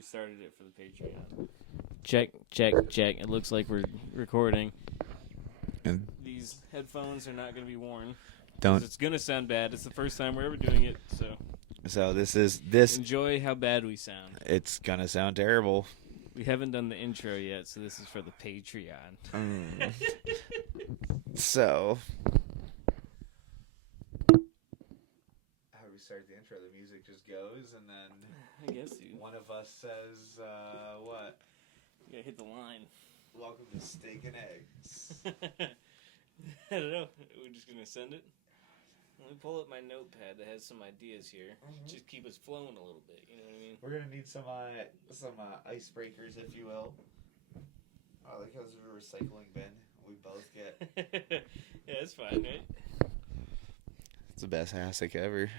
restarted it for the Patreon. Check. It looks like we're recording. And These headphones are not going to be worn. don't. It's going to sound bad. It's the first time we're ever doing it, so So this. enjoy how bad we sound. It's gonna sound terrible. We haven't done the intro yet, so this is for the Patreon. So. How do we start the intro? The music just goes, and then I guess, dude. one of us says, "What? You gotta hit the line. Welcome to Steak and Eggs." I don't know. We're just gonna send it. Let me pull up my notepad that has some ideas here. Just keep us flowing a little bit. You know what I mean? We're gonna need some icebreakers, if you will. Like how's a recycling bin? We both get. Yeah, that's fine, right? It's the best hashtag ever.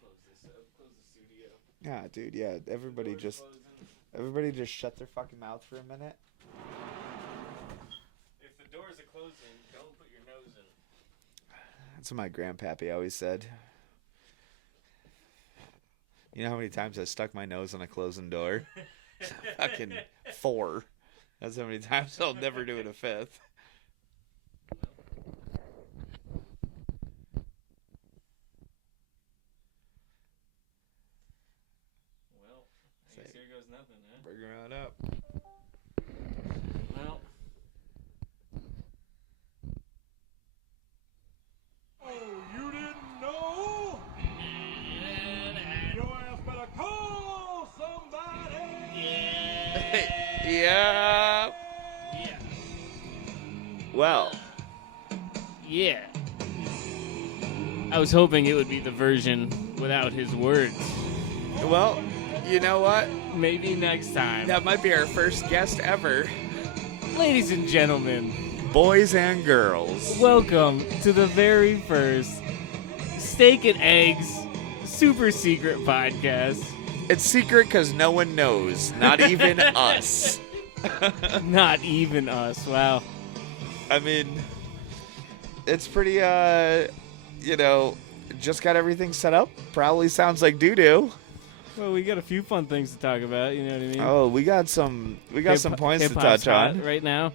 Close this up. Close the studio. Yeah, dude. Yeah, everybody Doors just closing. shut their fucking mouth for a minute. If the doors are closing, don't put your nose in. That's what my grandpappy always said. You know how many times I stuck my nose on a closing door? Fucking 4. That's how many times I'll never do it a 5th. Well, I guess here goes nothing, huh? Bring her on up. Well. Oh, you didn't know? Your ass better call somebody. Yeah. Yeah. Well, Yeah. I was hoping it would be the version without his words. you know what? Maybe next time. That might be our first guest ever. Ladies and gentlemen, Boys and girls. welcome to the very first Steak and Eggs super secret podcast. It's secret because no one knows. Not even us. Not even us. Wow. I mean, it's pretty, just got everything set up. Probably sounds like doo-doo. Well, we got a few fun things to talk about. You know what I mean? Oh, we got some points to Hip-hop's touch hot on. right now.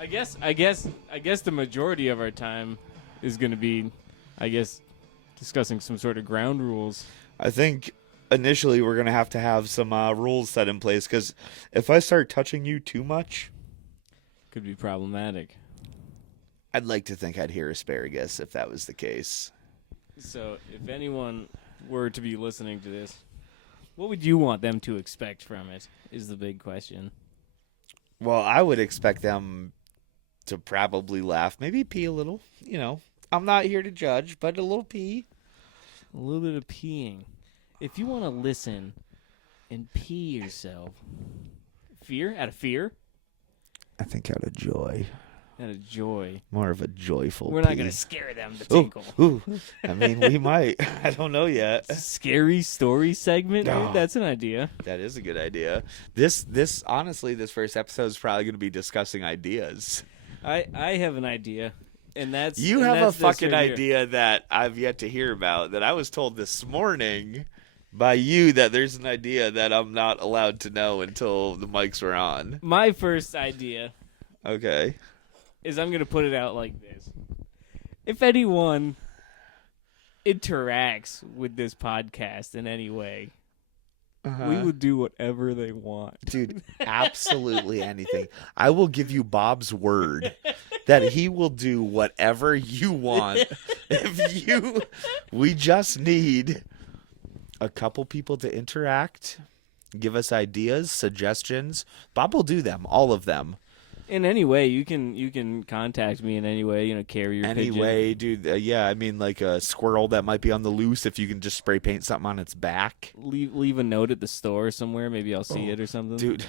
I guess the majority of our time is going to be, discussing some sort of ground rules. I think initially we're going to have some rules set in place because if I start touching you too much, Could be problematic. I'd like to think I'd hear asparagus if that was the case. So, if anyone were to be listening to this, what would you want them to expect from it? Is the big question. Well, I would expect them to probably laugh, maybe pee a little. I'm not here to judge, but a little pee. A little bit of peeing. If you want to listen and pee yourself, out of fear, I think out of joy. out of joy. More of a joyful We're not pee. going to scare them to Ooh, tinkle. ooh. I mean, we might. I don't know yet. Scary story segment, Oh. dude? That's an idea. That is a good idea. This first episode is probably going to be discussing ideas. I have an idea, and that's You and have a that's this fucking right here. idea that I've yet to hear about, that I was told this morning by you that there's an idea that I'm not allowed to know until the mics were on. My first idea Okay. is I'm going to put it out like this. If anyone interacts with this podcast in any way, we would do whatever they want. Dude, absolutely anything. I will give you Bob's word that he will do whatever you want. We just need a couple people to interact, give us ideas, suggestions. Bob will do them, all of them. In any way, you can contact me in any way, carry your pigeon. Anyway, dude, I mean, like a squirrel that might be on the loose, if you can just spray paint something on its back. Leave a note at the store somewhere. Maybe I'll see it or something. Dude,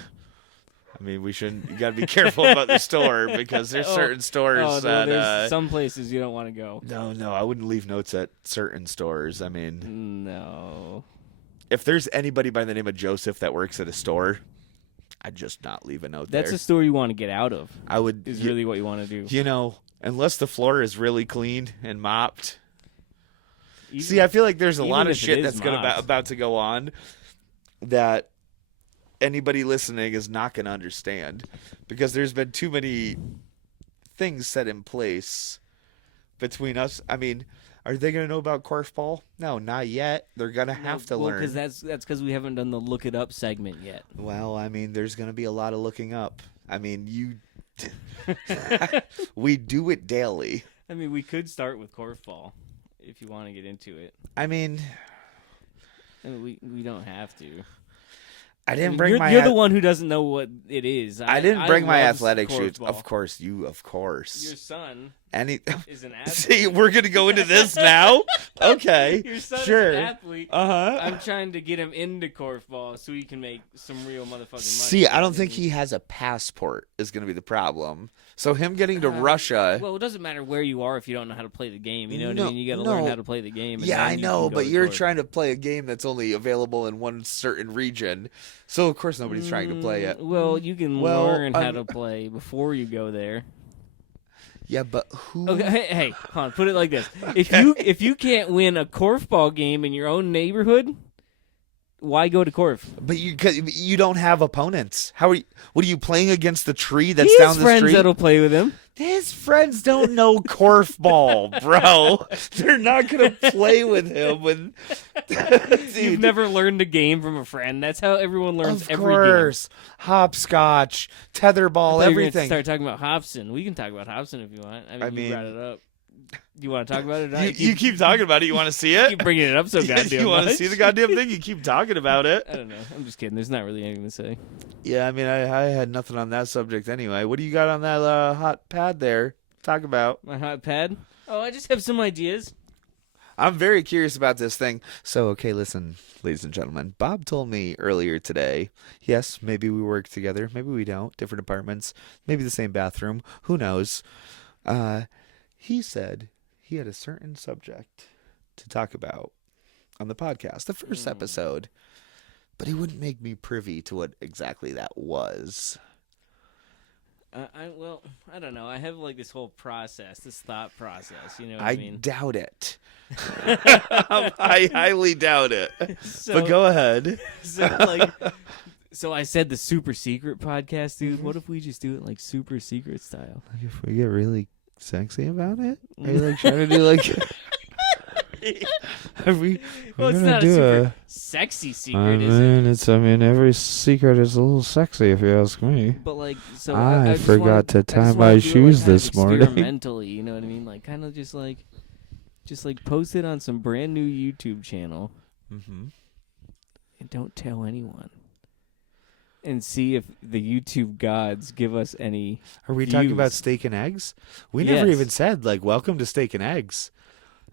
I mean, you got to be careful about the store because there's certain stores Oh, no, that... there's some places you don't want to go. No, I wouldn't leave notes at certain stores. I mean, No. if there's anybody by the name of Joseph that works at a store, I'd just not leave a note That's there. a store you want to get out of. I would... Is really what you want to do. unless the floor is really clean and mopped, See, I feel like there's a even lot of if it shit is that's gonna mods. about to go on that anybody listening is not gonna understand because there's been too many things set in place between us. I mean, are they gonna know about korfball? No, not yet. They're gonna have to learn. because that's because we haven't done the look it up segment yet. Well, I mean, there's gonna be a lot of looking up. I mean, we do it daily. I mean, we could start with korfball if you want to get into it. I mean, We don't have to. I didn't bring my. You're the one who doesn't know what it is. I didn't bring my love athletic shoes. korfball. Of course, of course. Your son Any. is an athlete. See, we're gonna go into this now. Okay, Your son sure. is an athlete. Uh-huh. I'm trying to get him into korfball so he can make some real motherfucking money. See, I don't think he has a passport is going to be the problem. So him getting to Russia. Well, it doesn't matter where you are if you don't know how to play the game. You know what I No, mean? You got to no. learn how to play the game. And Yeah, then I you know, can go but to you're court. trying to play a game that's only available in one certain region. So of course nobody's trying to play it. Well, you can Well, learn how I'm- to play before you go there. Yeah, but who? Okay, hey, hold on, put it like this: if you can't win a korfball game in your own neighborhood, why go to korf? But you don't have opponents. How are you? What are you playing against the tree that's He down has the friends street? that'll play with him. His friends don't know korfball, bro. They're not gonna play with him. When You've Dude, never learned a game from a friend. That's how everyone learns of every course, hopscotch, tetherball, game. I thought you were gonna everything. Start talking about Hobson. We can talk about Hobson if you want. I mean, you brought it up. You want to talk about it? You keep talking about it. You want to see it? keep bringing it up so goddamn you want to much. see the goddamn thing? You keep talking about it. I don't know. I'm just kidding. There's not really anything to say. Yeah, I mean, I had nothing on that subject anyway. What do you got on that hot pad there? Talk about. My hot pad? Oh, I just have some ideas. I'm very curious about this thing. So, okay, listen, ladies and gentlemen. Bob told me earlier today, yes, maybe we work together. Maybe we don't. Different apartments. Maybe the same bathroom. Who knows? He said he had a certain subject to talk about on the podcast, the first episode. But he wouldn't make me privy to what exactly that was. Well, I don't know. I have like this whole process, this thought process. You know what I I mean? doubt it. I highly doubt it. So, But go ahead. So I said the super secret podcast, dude. What if we just do it like super secret style? If we get really sexy about it, are you like trying to do like? Are we? Well, it's gonna not a do super sexy secret, is it? I mean, every secret is a little sexy if you ask me. But like, so I just forgot wanna- to I tie just my wanna do it, shoes kind of this morning. experimentally, you know what I mean? Like, kind of just like post it on some brand new YouTube channel Mm-hmm. and don't tell anyone. And see if the YouTube gods give us any. Are we talking about Views. steak and eggs? We never Yes. even said like "Welcome to Steak and Eggs."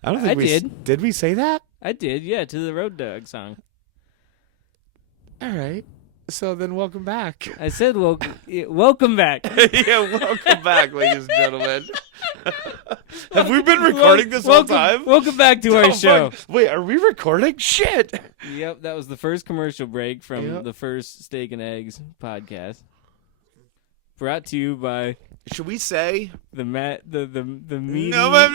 I don't think I we did. Did we say that? I did, yeah, to the Road Dog song. All right. So then, welcome back. I said, welcome back. Yeah, welcome back, ladies and gentlemen. Have we been recording this whole welcome, time? Welcome back to Oh, our show. fuck. Wait, are we recording? Shit. Yep, that was the first commercial break from Yep. the first Steak and Eggs podcast. Brought to you by Should we say? the meaty... No. What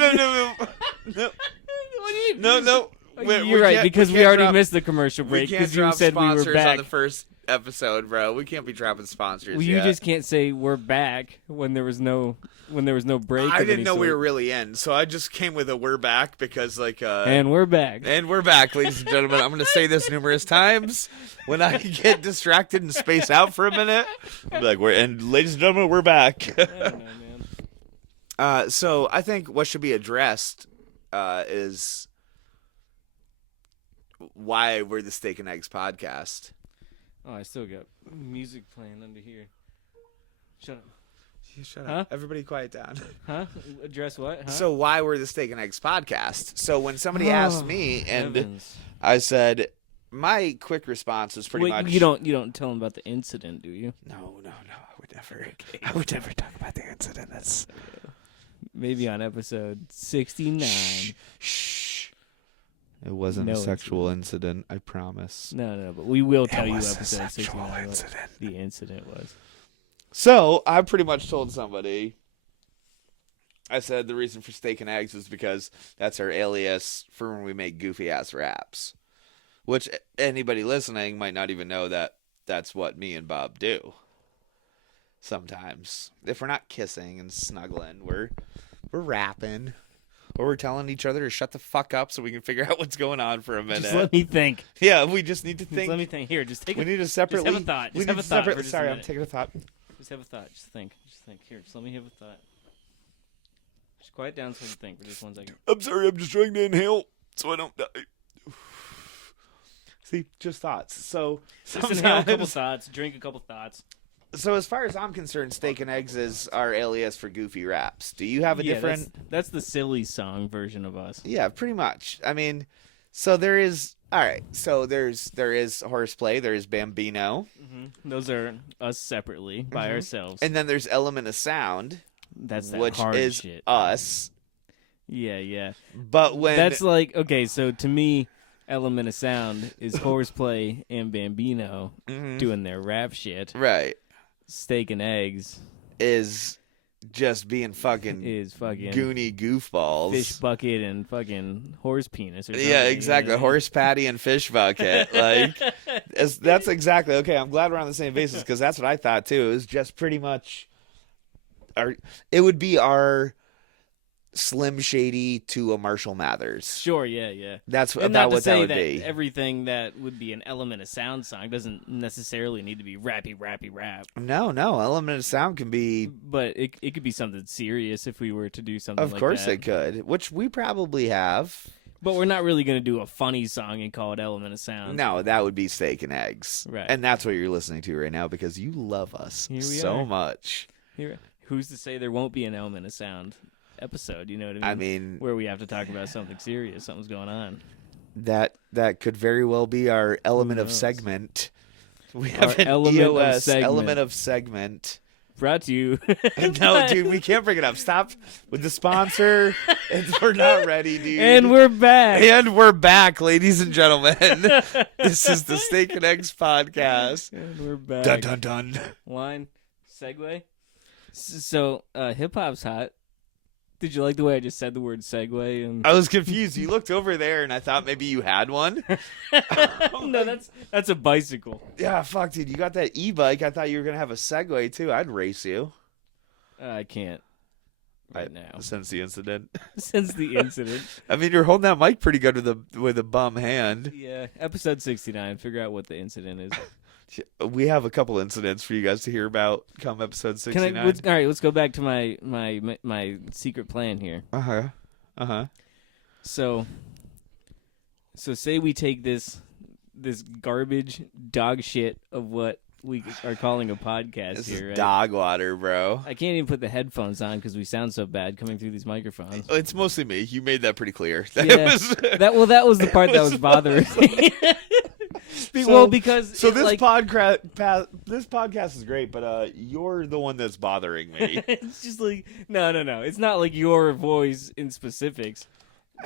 do you No. You're right, because we already missed the commercial We break can't because you drop said we sponsors were back. on the first episode, bro. We can't be dropping sponsors. Well, you yet. just can't say we're back when there was no break. I of didn't any know we sort. were really in, so I just came with a "we're back" because, like, And we're back. and we're back, ladies and gentlemen. I'm going to say this numerous times when I get distracted and space out for a minute. I'll be like, and ladies and gentlemen, we're back. I don't know, man. So I think what should be addressed is why we're the Steak and Eggs podcast. Oh, I still got music playing under here. Shut up. Shut Huh? up. Everybody quiet down. Huh? Address what? Huh? So why we're the Steak and Eggs podcast? So when somebody asked me and Heavens. I said, my quick response was pretty Wait, much you don't tell them about the incident, do you? No, I would never talk about the incident. That's Maybe on episode 69. shh. It wasn't No a sexual incident, I promise. No, but we will tell you was a episode sexual 69 what incident. the incident was. So I pretty much told somebody I said the reason for Steak and Eggs is because that's our alias for when we make goofy ass raps. Which anybody listening might not even know that that's what me and Bob do. Sometimes. If we're not kissing and snuggling, we're rapping. Or we're telling each other to shut the fuck up so we can figure out what's going on for a minute. Just let me think. Yeah, we just need to Just think. let me think. Here, just take We a need to separately. Just have a thought. we Just need have a to thought separate- for just a Sorry, I'm minute. taking a thought. Just have a thought. Just think. Just think. Here, just let me have a thought. Just quiet down so I can think for just 1 second. I'm sorry, I'm just trying to inhale so I don't die. See, just thoughts. So Just inhale a couple sometimes, thoughts. Drink a couple thoughts. so as far as I'm concerned, Steak and Eggs is our alias for goofy raps. Do you have a different? That's the silly song version of us. Yeah, pretty much. I mean, so there is. All right, so there is Horseplay, there is Bambino, Those are us separately by ourselves. and then there's Element of Sound, that's that which hard is shit. us. Yeah. But when That's like, okay, so to me, Element of Sound is Horseplay and Bambino doing their rap shit. right Steak and Eggs is just being fucking is fucking goony goofballs. fish bucket and fucking horse penis or something. Yeah, exactly. Horse patty and fish bucket. Like, that's exactly okay. I'm glad we're on the same basis because that's what I thought too. It was just pretty much it would be our Slim Shady to a Marshall Mathers. Sure, yeah. That's And about not to what that say would that be. everything that would be an Element of Sound song doesn't necessarily need to be rappy rap. No. Element of Sound can be. But it could be something serious if we were to do something Of like course that. it could, which we probably have. But we're not really going to do a funny song and call it Element of Sound. No, that would be Steak and Eggs. Right. And that's what you're listening to right now because you love us Here we so are. much. Here, who's to say there won't be an Element of Sound episode? You know what I mean? I mean, where we have to talk about something serious, something's going on. that could very well be our element of knows? segment. We Our have an element of EOS segment. element of segment. Brought to you. No, dude, we can't bring it up. Stop with the sponsor. We're not ready, dude. And we're back. And we're back, ladies and gentlemen. This is the Steak and Eggs podcast. And we're back. Dun dun dun. Line, segue. So, hip hop's hot. Did you like the way I just said the word segue? And I was confused. You looked over there, and I thought maybe you had one. no, that's a bicycle. Yeah, fuck, dude. You got that e-bike. I thought you were gonna have a Segway too. I'd race you. I can't right now Since the incident. since the incident. I mean, you're holding that mic pretty good with a bum hand. Yeah, episode 69. Figure out what the incident is. We have a couple incidents for you guys to hear about come episode 69. All right, let's go back to my secret plan here. Uh-huh. So say we take this garbage dog shit of what we are calling a podcast This here, is right? dog water, bro. I can't even put the headphones on because we sound so bad coming through these microphones. It's mostly me. You made that pretty clear. Yeah. That was the part that was bothering me. Because so this like, this podcast is great, but you're the one that's bothering me. it's just like no. It's not like your voice in specifics.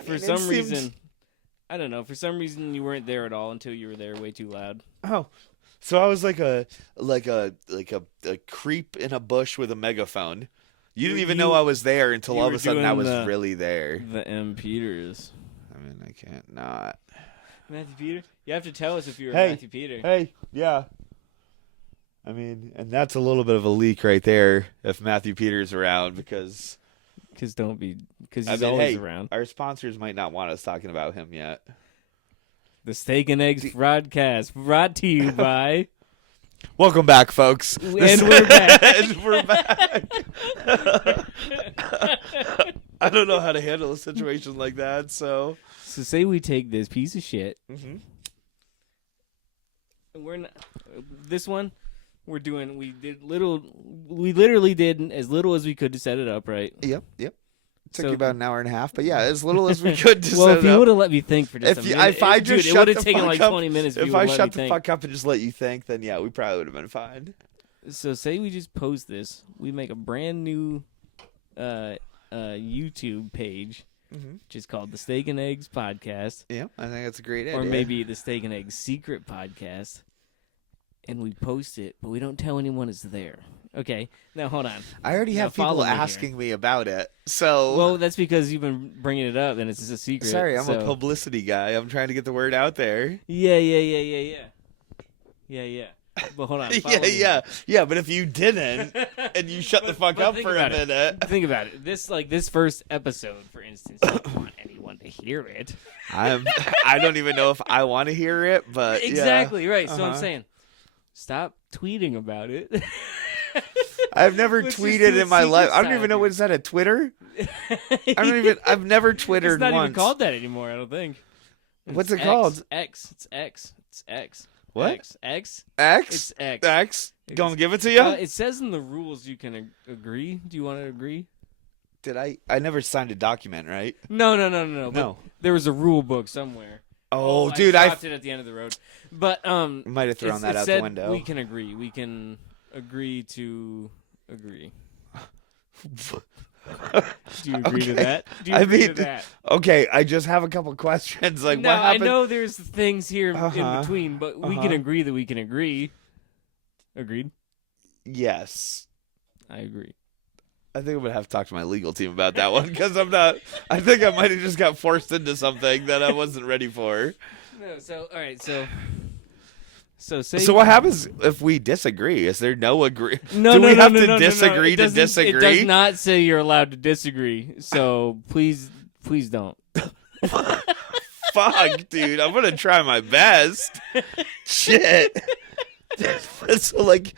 For some reason, I don't know. For some reason, you weren't there at all until you were there way too loud. Oh, so I was like a creep in a bush with a megaphone. You didn't even know I was there until you all of were a sudden I doing was really there. The M. Peters. I mean, I can't not. Matthew Peter? You have to tell us if you're Hey. Matthew Peter. Hey, yeah. I mean, and that's a little bit of a leak right there if Matthew Peters around because Because he's I mean, always hey, around. our sponsors might not want us talking about him yet. The Steak and Eggs broadcast brought to you by... Welcome back, folks. And we're back. And we're back. I don't know how to handle a situation like that, so. So say we take this piece of shit. Mm-hmm. We're not... This one, we literally did as little as we could to set it up, right? Yep. Took So- you about an hour and a half, but yeah, as little as we could to Well, set if it you up. would have let me think for just a minute, If I just it shut would the have taken fuck like up, 20 minutes. if you I would've let shut me the think. fuck up and just let you think, then yeah, we probably would have been fine. So say we just post this, we make a brand new YouTube page, which is called the Steak and Eggs Podcast, Yeah, I think that's a great idea. or maybe the Steak and Eggs Secret Podcast, and we post it, but we don't tell anyone it's there. Okay, now hold on. I already Now have follow people me here. asking me about it. So Well, that's because you've been bringing it up, and it's just a secret. sorry, I'm a so- publicity guy. I'm trying to get the word out there. Yeah. But hold on. follow me. Yeah. But if you didn't and you shut the fuck But up think for a about it. minute, Think about it. This first episode, for instance, I don't want anyone to hear it. I don't even know if I want to hear it, but yeah. Exactly right. So I'm Uh-huh. saying, stop tweeting about it. I've never Let's just tweeted do it in my life. I don't secret even know style, what is that, a Twitter? I've never Twittered It's not once. even called that anymore. I don't think. What's It's it called? X. It's X. It's X. What? X. X. X? It's X. X? It's- Gonna give it to you? It says in the rules you can agree. Do you want to agree? Did I never signed a document, right? No. But No. there was a rule book somewhere. Oh, dude, I I dropped it at the end of the road. But might have thrown that it out said the window. We can agree. We can agree to agree. Do you agree to Okay. that? Do you I agree to mean, that? Okay, I just have a couple questions. Like, No, what I happened? know there's things here in Uh-huh. between, but we can Uh-huh. agree that we can agree. Agreed? Yes. I agree. I think I'm gonna have to talk to my legal team about that one because I'm not. I think I might have just got forced into something that I wasn't ready for. No, so all right, so say So what happens if we disagree? Is there no agree? No, Do no, we no, have no, to no, no, no. disagree It to doesn't- It disagree? does not say you're allowed to disagree. So please don't. Fuck, dude. I'm gonna try my best. Shit. So like,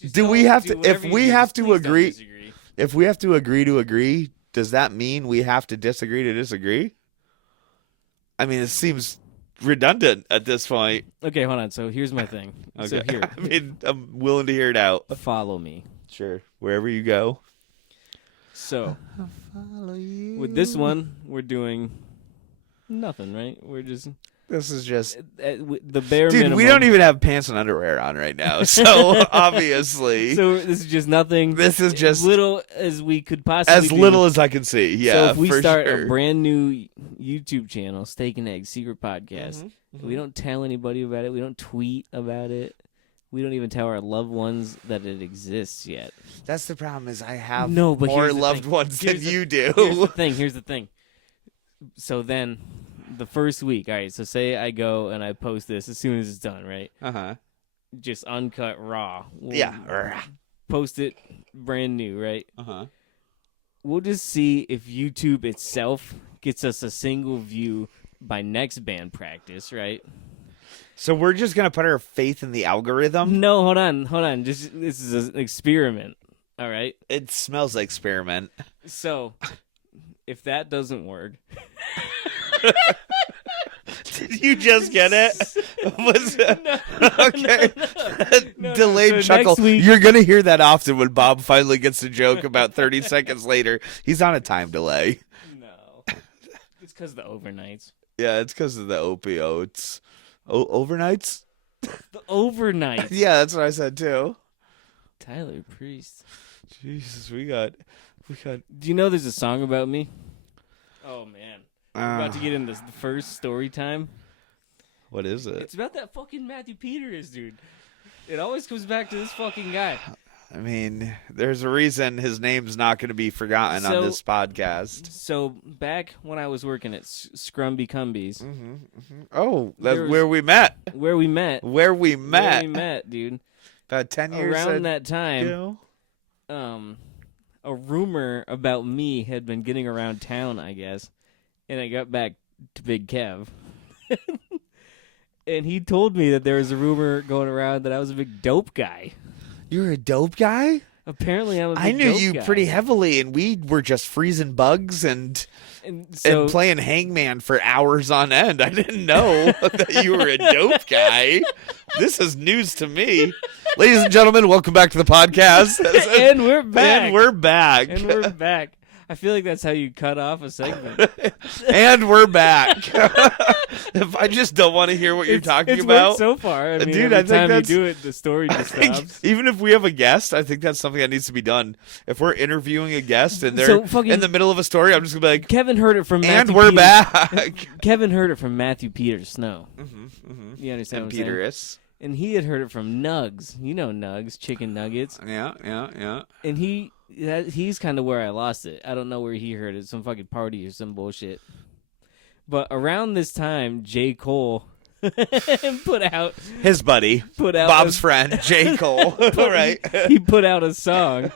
Just do we don't have do to? If whatever you we do, have just to please don't agree, disagree. if we have to agree, does that mean we have to disagree to disagree? I mean, it seems redundant at this point. Okay, hold on. So here's my thing. So Okay. here, I mean, I'm willing to hear it out. follow me. Sure. Wherever you go. So Follow you. with this one, we're doing nothing, right? We're just This is just. the bare Dude, minimum. we don't even have pants and underwear on right now. So obviously, So this is just nothing. this is just as little as we could possibly as do. little as I can see. Yeah. So if we for start sure. a brand new YouTube channel, Steak and Eggs Secret Podcast, Mm-hmm. we don't tell anybody about it. We don't tweet about it. We don't even tell our loved ones that it exists yet. That's the problem. Is I have No, but more here's the loved thing. ones than Here's the- you do. Here's the thing. So then, the first week, all right. So say I go and I post this as soon as it's done, right? Uh-huh. Just uncut, raw. We'll Yeah. Post it brand new, right? Uh-huh. We'll just see if YouTube itself gets us a single view by next band practice, right? So we're just gonna put our faith in the algorithm. No, hold on. Just this is an experiment. All right. It smells like experiment. So, if that doesn't work, Did you just get it? Was okay. No, Delayed so chuckle. next week- You're gonna hear that often when Bob finally gets a joke about 30 seconds later. He's on a time delay. no, it's because of the overnights. Yeah, it's because of the opioids. Overnights? The overnights. Yeah, that's what I said too. Tyler Priest. Jesus, we got. Do you know there's a song about me? Oh man, we're about to get into the first story time. What is it? It's about that fucking Matthew Peters dude. It always comes back to this fucking guy. I mean, there's a reason his name's not going to be forgotten So- on this podcast. So back when I was working at Scrumby Cumbies, Oh, that's There's- where we met. where we met, dude. About 10 years Around that time, ago. a rumor about me had been getting around town, I guess, and I got back to Big Kev. And he told me that there was a rumor going around that I was a big dope guy. You're a dope guy? Apparently, I'm a big I knew dope you guy. pretty heavily, and we were just freezing bugs and So, playing hangman for hours on end. I didn't know that you were a dope guy. This is news to me. Ladies and gentlemen, welcome back to the podcast. and we're back. And we're back. And we're back. I feel like that's how you cut off a segment. And we're back. If I just don't want to hear what you're talking it's about, worked so far. I mean, Dude, every I think time you that's- do it, the story I just think stops. even if we have a guest, I think that's something that needs to be done. If we're interviewing a guest and they're So fucking- in the middle of a story, I'm just gonna be like, Kevin heard it from Matthew and we're Peters. back. Kevin heard it from Matthew Peters Snow. Mm-hmm. You understand And what I'm saying? Peterus. and he had heard it from Nugs. You know Nugs, chicken nuggets. Yeah. And he's kind of where I lost it. I don't know where he heard it, some fucking party or some bullshit. But around this time, J. Cole put out His buddy, Bob's friend, J. Cole, right? He put out a song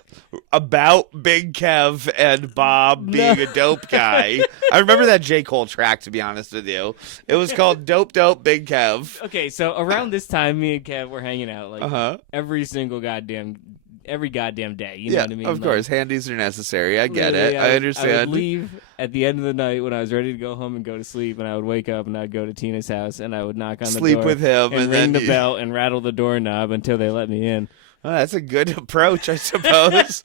About Big Kev and Bob being a dope guy. I remember that J. Cole track, to be honest with you. It was called Dope Dope Big Kev. Okay, so around this time, me and Kev were hanging out like every goddamn day. You know what I mean? Of course, handies are necessary. I get literally, it. I understand. I would leave at the end of the night when I was ready to go home and go to sleep, and I would wake up and I'd go to Tina's house and I would knock on the Sleep door with him and and ring then the bell and rattle the doorknob until they let me in. Oh, that's a good approach, I suppose.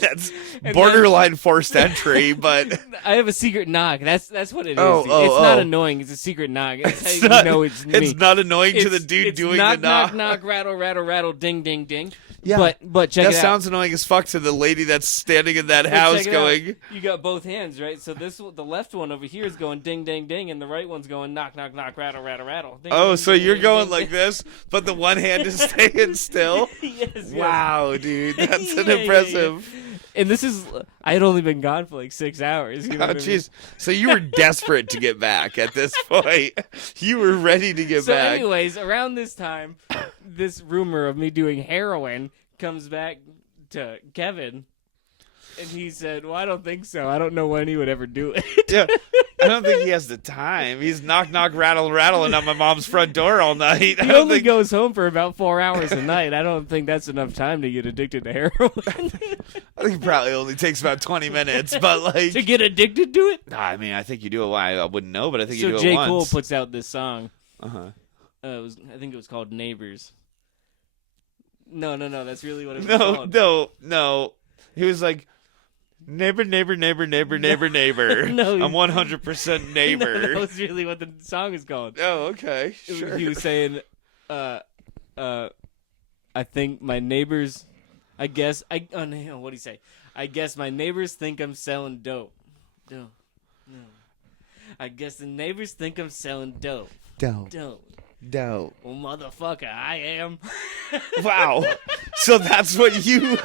That's And borderline forced entry, but I have a secret knock. That's what it is. Oh, It's not oh. annoying. It's a secret knock. That's it's how not, you know it's me. it's not annoying to the It's- dude it's doing knock, the knock. knock, rattle, rattle, rattle, ding, ding, ding. Yeah. But check That it out. sounds annoying as fuck to the lady that's standing in that But house check it going, out. You got both hands, right? So the left one over here is going ding, ding, ding, and the right one's going knock, knock, knock, rattle, rattle, rattle. Ding, oh, ding, so ding, you're ding, going ding, like ding. this, but the one hand is staying still? Yes. Wow, dude. That's an Yeah, impressive. And this is, I had only been gone for like 6 hours. You know Oh, what I mean? jeez. So you were desperate to get back at this point. You were ready to get So, back. anyways, around this time, this rumor of me doing heroin comes back to Kevin, and he said, "Well, I don't think so. I don't know when he would ever do it." Yeah. I don't think he has the time. He's knock, knock, rattle, rattling on my mom's front door all night. I He don't only think. goes home for about 4 hours a night. I don't think that's enough time to get addicted to heroin. I think it probably only takes about 20 minutes, but like. To get addicted to it? Nah, I mean, I think you do it. I wouldn't know, but I think you So do it J. once. Cole puts out this song. Uh-huh. I think it was called Neighbors. No, that's really what it was No, called. no. He was like, neighbor. No. I'm 100% neighbor. No, that was really what the song is called. Oh, okay. Sure. He was saying, I think my neighbors, what do you say? I guess my neighbors think I'm selling dope. No. I guess the neighbors think I'm selling dope. Dope. Well, motherfucker, I am. Wow. So that's what you.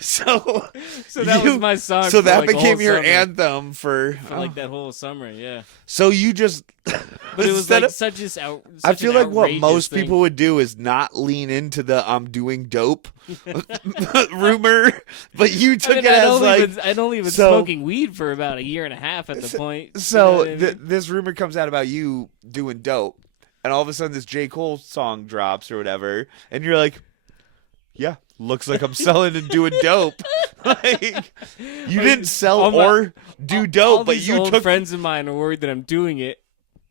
So that was my song. So for, that like, the became whole your summer. anthem for Like that whole summer, yeah. So you just. But it was instead like of- such I feel like what outrageous most thing. people would do is not lean into the I'm doing dope rumor, but you took it as like. I'd only been so- smoking weed for about a year and a half at the point. You know So what I mean? this rumor comes out about you doing dope, and all of a sudden this J. Cole song drops or whatever, and you're like, "Yeah, looks like I'm selling and doing dope." Like you didn't sell all my- or do all dope, but these you old took friends of mine are worried that I'm doing it.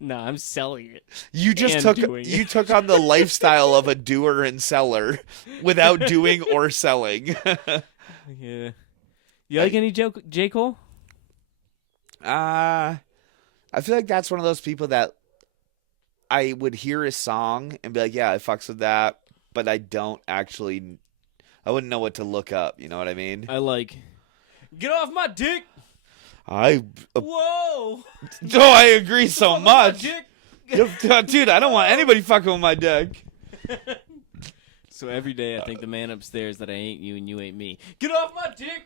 No, I'm selling it. you just and took doing you it. took on the lifestyle of a doer and seller without doing or selling. Yeah. You like any J. Cole? I feel like that's one of those people that I would hear a song and be like, yeah, I fucks with that, but I wouldn't know what to look up. You know what I mean? I like. Get off my dick! I Whoa! I agree so Fuck with my much. dick! Dude, I don't want anybody fucking with my dick. So every day I think the man upstairs that I ain't you and you ain't me. Get off my dick!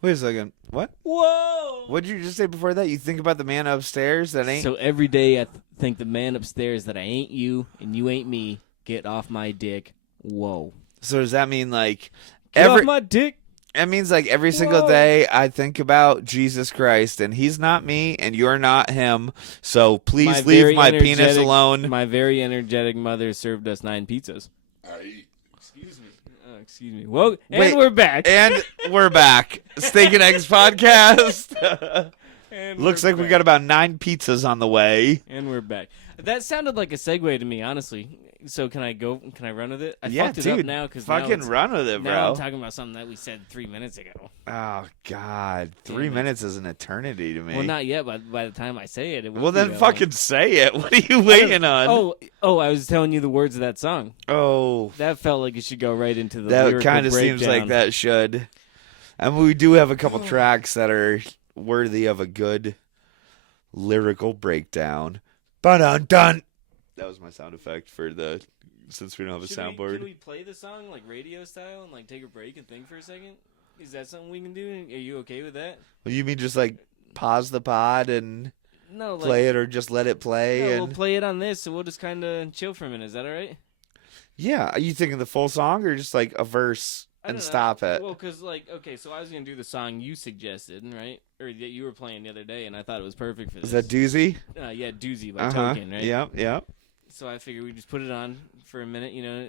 Wait a second. What? Whoa! What did you just say before that? You think about the man upstairs that ain't. So every day I think the man upstairs that I ain't you and you ain't me. Get off my dick. Whoa. So does that mean like Get every? off my dick. It means like every single Whoa. day I think about Jesus Christ and he's not me and you're not him. So please leave very my penis energetic- alone. My very energetic mother served us 9 pizzas. Excuse me. Excuse me. Well, and Wait, we're back. And we're back. Steak and Eggs podcast. And Looks we're like we back. got about 9 pizzas on the way. And we're back. That sounded like a segue to me, honestly. So can I go? Can I run with it? I Yeah, fucked it dude. up now because Fucking run with it, now bro. I'm talking about something that we said 3 minutes ago. Oh God, Damn 3 it. minutes is an eternity to me. Well, not yet. But by the time I say it, it won't Well, be then that fucking say it. What are you waiting on? long. I was telling you the words of that song. Oh, That felt like it should go right into the that lyrical kind of seems like breakdown. that should. And we do have a couple tracks that are worthy of a good lyrical breakdown. Dun dun. That was my sound effect for the since we don't have a Can soundboard. we play the song like radio style and like take a break and think for a second? Is that something we can do? Are you okay with that? Well, you mean just like pause the pod and No, like, play it, or just let it play? no, and we'll play it on this, so we'll just kind of chill for a minute. Is that all right? yeah, are you thinking the full song or just like a verse I and don't know. stop it? Well, because, like, okay, so I was going to do the song you suggested, right? Or that you were playing the other day, and I thought it was perfect for this. Is that doozy? Yeah, Doozy by Uh-huh. Token, right? Yep. So I figured we just put it on for a minute, you know.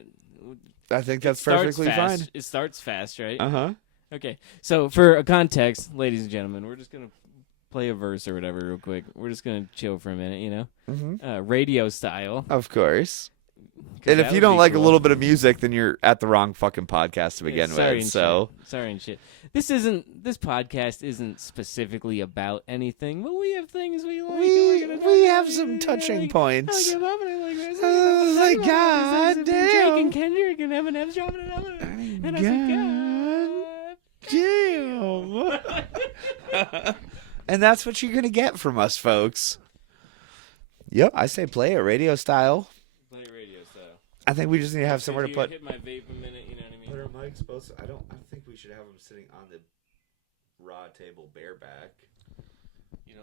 I think that's It starts perfectly fast. fine. It starts fast, right? Uh-huh. Okay, so for a context, ladies and gentlemen, we're just going to play a verse or whatever real quick. We're just going to chill for a minute, you know? Mm-hmm. Radio style. Of course. 'Cause And that if you would don't be like a cool. little bit of music, then you're at the wrong fucking podcast to begin Sorry with. and So shit. Sorry and shit. This podcast isn't specifically about anything, but we have things we like. and we're gonna talk we about have it. some touching Like, points. I like this. Oh, I like, God Drake damn. and Kendrick and Eminem's dropping an album. And I said, Damn. And that's what you're gonna get from us, folks. Yep, I say play it radio style. Play radio style. I think we just need to have somewhere to put. Hit my vape a minute, you know what I mean? But our mics both. I think we should have them sitting on the raw table bareback. You know,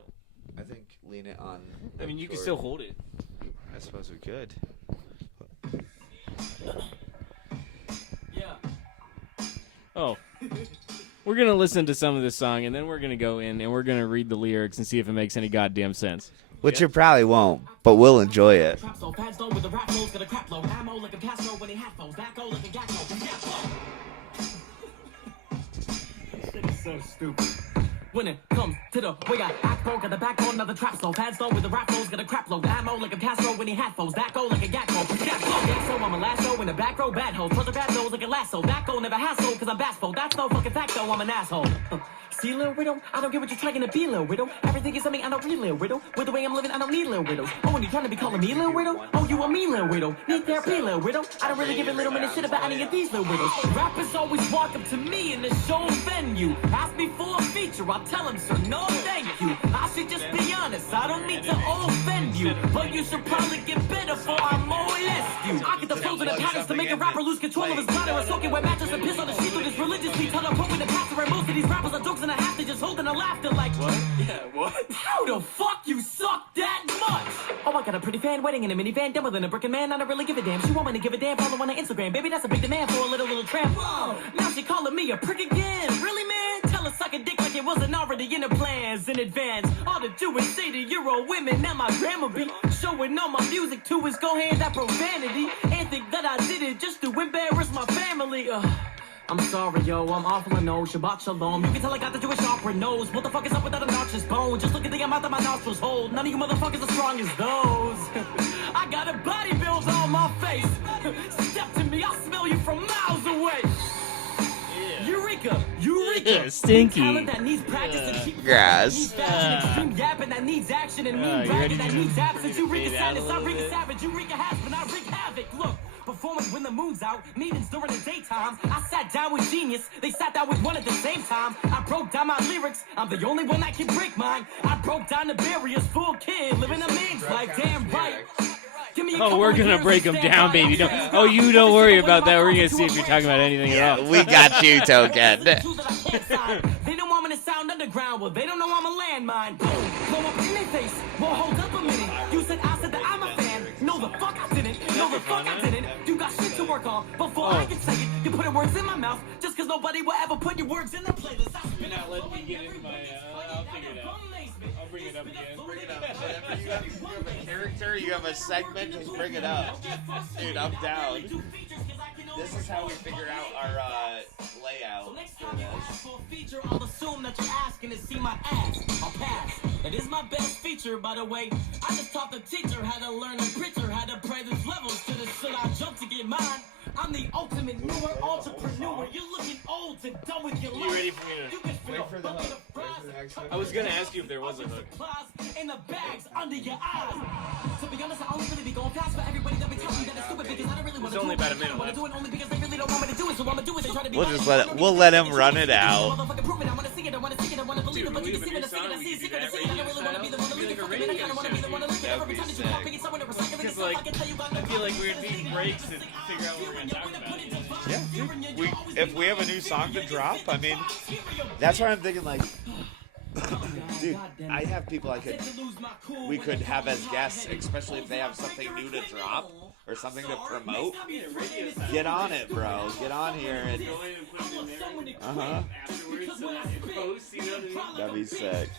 I think lean it on. I mean, you can still hold it. I suppose we could. Yeah. Oh. We're going to listen to some of this song, and then we're going to go in and we're going to read the lyrics and see if it makes any goddamn sense. Which you probably won't, but we'll enjoy it. So stupid. When it comes to the way I act, bro, got the backbone of the trap slow. Fad slow with the rap flows, got a crap load. Ammo like a Castro when he hat foes. That go like a gat go. Yeah, so I'm a lasso in the back row, bad hoes. Plus the bad nose like a lasso. That go never has soul, cause I'm bassful. That's no fucking fact though, I'm an asshole. See, little widow, I don't get what you're trying to be, little widow. Everything is something I don't read, little widow. With the way I'm living, I don't need little widows. Oh, and you trying to be calling me little widow? Oh, you a mean little widow. Need therapy, little widow. I don't really give a little minute shit about any of these little widows. Rappers always walk up to me in the show venue. Ask me for a feature, I'll tell them, sir, no thank you. I should just be honest, I don't mean to offend you. But you should probably get better before I molest you. I get the flows and the patterns to make a rapper lose control of his bladder. A soaking wet mattress and piss on the sheet with his religiously tell a quote with the pastor. And most of these rappers are jokes and a half, they just holding a laughter like what? Yeah, what? How the fuck you suck that much? Oh, I got a pretty fan wedding in a minivan, dumber than a brickin' man. I don't really give a damn. She want me to give a damn, follow on her Instagram. Baby, that's a big demand for a little tramp. Whoa, now she calling me a prick again. Really, man? Tell her suck a dick like it wasn't already in the plans in advance. All to do is say to Euro women that my grandma be showing all my music to is go hand that profanity and think that I did it just to embarrass my family. I'm sorry, yo, I'm awful and no, Shabbat Shalom. You can tell I got the Jewish opera nose. What the fuck is up with that obnoxious bone? Just look at the amount that my nostrils hold. None of you motherfuckers as strong as those. I got a body build on my face. Step to me, I'll smell you from miles away. Eureka! Stinky. Talent that needs practice and keep Yes. needs fashion, extreme yapping that needs action and mean you bragging ready that to needs absence. You fade reek out a sadness, I little reek bit? savage. You reek a has, but I wreak havoc. Look. Performance when the moon's out, meetings during the daytime. I sat down with genius, they sat down with one at the same time. I broke down my lyrics, I'm the only one that can break mine. I broke down the barriers, full kid, living a man's life, damn right. Give me a Oh, couple we're of gonna years break to them stand down, by. baby. I'll Don't. figure Oh, it out. you don't worry This is about that. We're what gonna I'm see if you're talking about anything at all. We got you, Token. They know I'm gonna sound underground, well, they don't know I'm a landmine. Boom, blow up in their face. Well, hold up a minute. You said I said that I'm a fan. No, the fuck I didn't. No, the fuck I didn't. You got shit to work on. Before I can say it, you put words in my mouth. Just cause nobody will ever put your words in the playlist. You're not letting me get into my, I'll figure it out. I'll bring it up again. Bring it up. Whenever you have a character, you have a segment, just bring it up. Dude, I'm down. This is how we figure out our layout for this. Feature, I'll assume that you're asking to see my ass. I'll pass. That is my best feature, by the way. I just taught the teacher how to learn a preacher, how to pray these levels to the shit I jump to get mine. I'm the ultimate newer entrepreneur. You're looking old and done with your life. You ready for me to... You can fit a bucket of fries, I was gonna ask you if there was a hook. supplies in the bags under your eyes. To be honest, I only really be going fast for everybody that be telling me that it's stupid because I don't really want to There's only do it. about a minute I wanna left. do it only because they really don't want me to do it. So I'ma do it. They try to be We'll right, just but let I it- don't we'll really let want him it. run it out. Motherfucker, prove it. I wanna see it. I wanna see it. I wanna believe it. But you Dude, can we see have a it. new I see it. I song. see You it. could do I that see it. I don't really wanna be the one to lead radio it. show. I kinda wanna be the one to look at every time that you pop it. Someone to recycle it. Because, like, I feel like we're needing breaks to figure out what we're gonna talk about. Yeah, if we have a new song to drop, I mean, that's why I'm thinking like, dude, I have people we could have as guests, especially if they have something new to drop or something to promote. Get on it, bro. Get on here and Afterwards, so that I can post, you know what I mean? that'd be sick.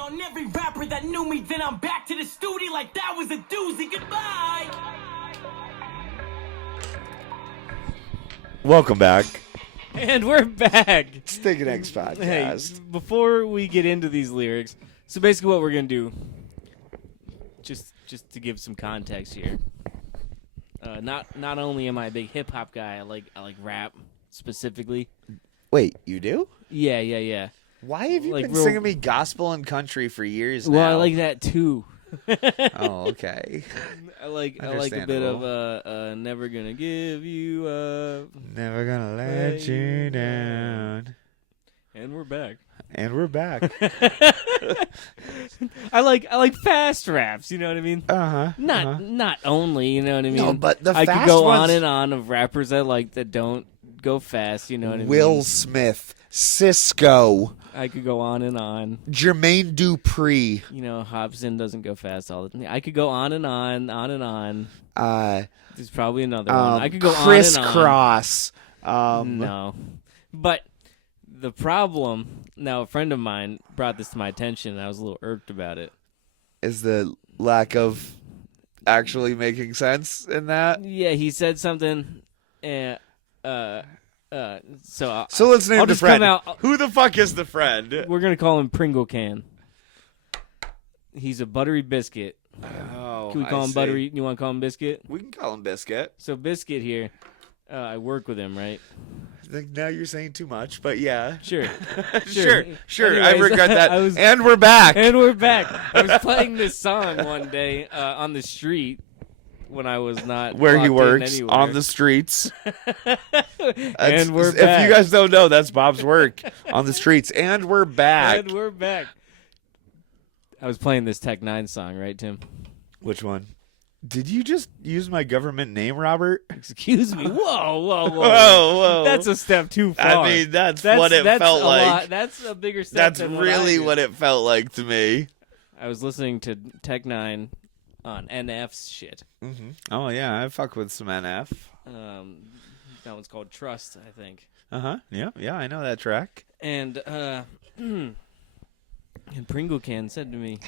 On every rapper that knew me, then I'm back to the studio like that was a doozy. Goodbye. Welcome back. And we're back. Stick It X Hey, podcast. before we get into these lyrics, so basically what we're gonna do, just to give some context here. Not only am I a big hip hop guy, I like rap specifically. Wait, you do? Yeah. Why have you Like been real- singing me gospel and country for years now? Well, I like that too. Oh, okay. I like a bit of Understandable. never gonna give you up. Never gonna let you down. And we're back. And we're back. I like fast raps. You know what I mean? Uh-huh. Not only. You know what I mean? No, but the I could fast go ones- on and on of rappers I like that don't go fast. You know what I Will mean? Smith, Cisco, I could go on and on. Jermaine Dupri, You know, Hobson doesn't go fast all the time. I could go on and on and on. There's probably another one. I could go Chris on and on. Cross. No. But the problem, now a friend of mine brought this to my attention and I was a little irked about it. Is the lack of actually making sense in that? Yeah, he said something and so So let's name I'll the just friend. come out. Who the fuck is the friend? We're gonna call him Pringle Can. He's a buttery biscuit. Oh, Can we call I him see. buttery? You want to call him biscuit? We can call him Biscuit. So biscuit here. I work with him, right? I think now you're saying too much, but yeah. Sure. Sure. I Anyways, regret that. I was- And we're back. And we're back. I was playing this song one day on the street when I was not Where he locked in works anywhere. on the streets. And we're If back. you guys don't know, that's Bob's work on the streets. And we're back. And we're back. I was playing this Tech 9 song, right, Tim? Which one? Did you just use my government name, Robert? Excuse me. Whoa. Whoa. That's a step too far. I mean, that's what it felt a like. lot- that's a bigger step That's than really what what it felt like to me. I was listening to Tech 9 on NF's shit. Oh, yeah. I fuck with some NF. That one's called Trust, I think. Uh-huh. Yeah, I know that track. And and Pringle Can said to me,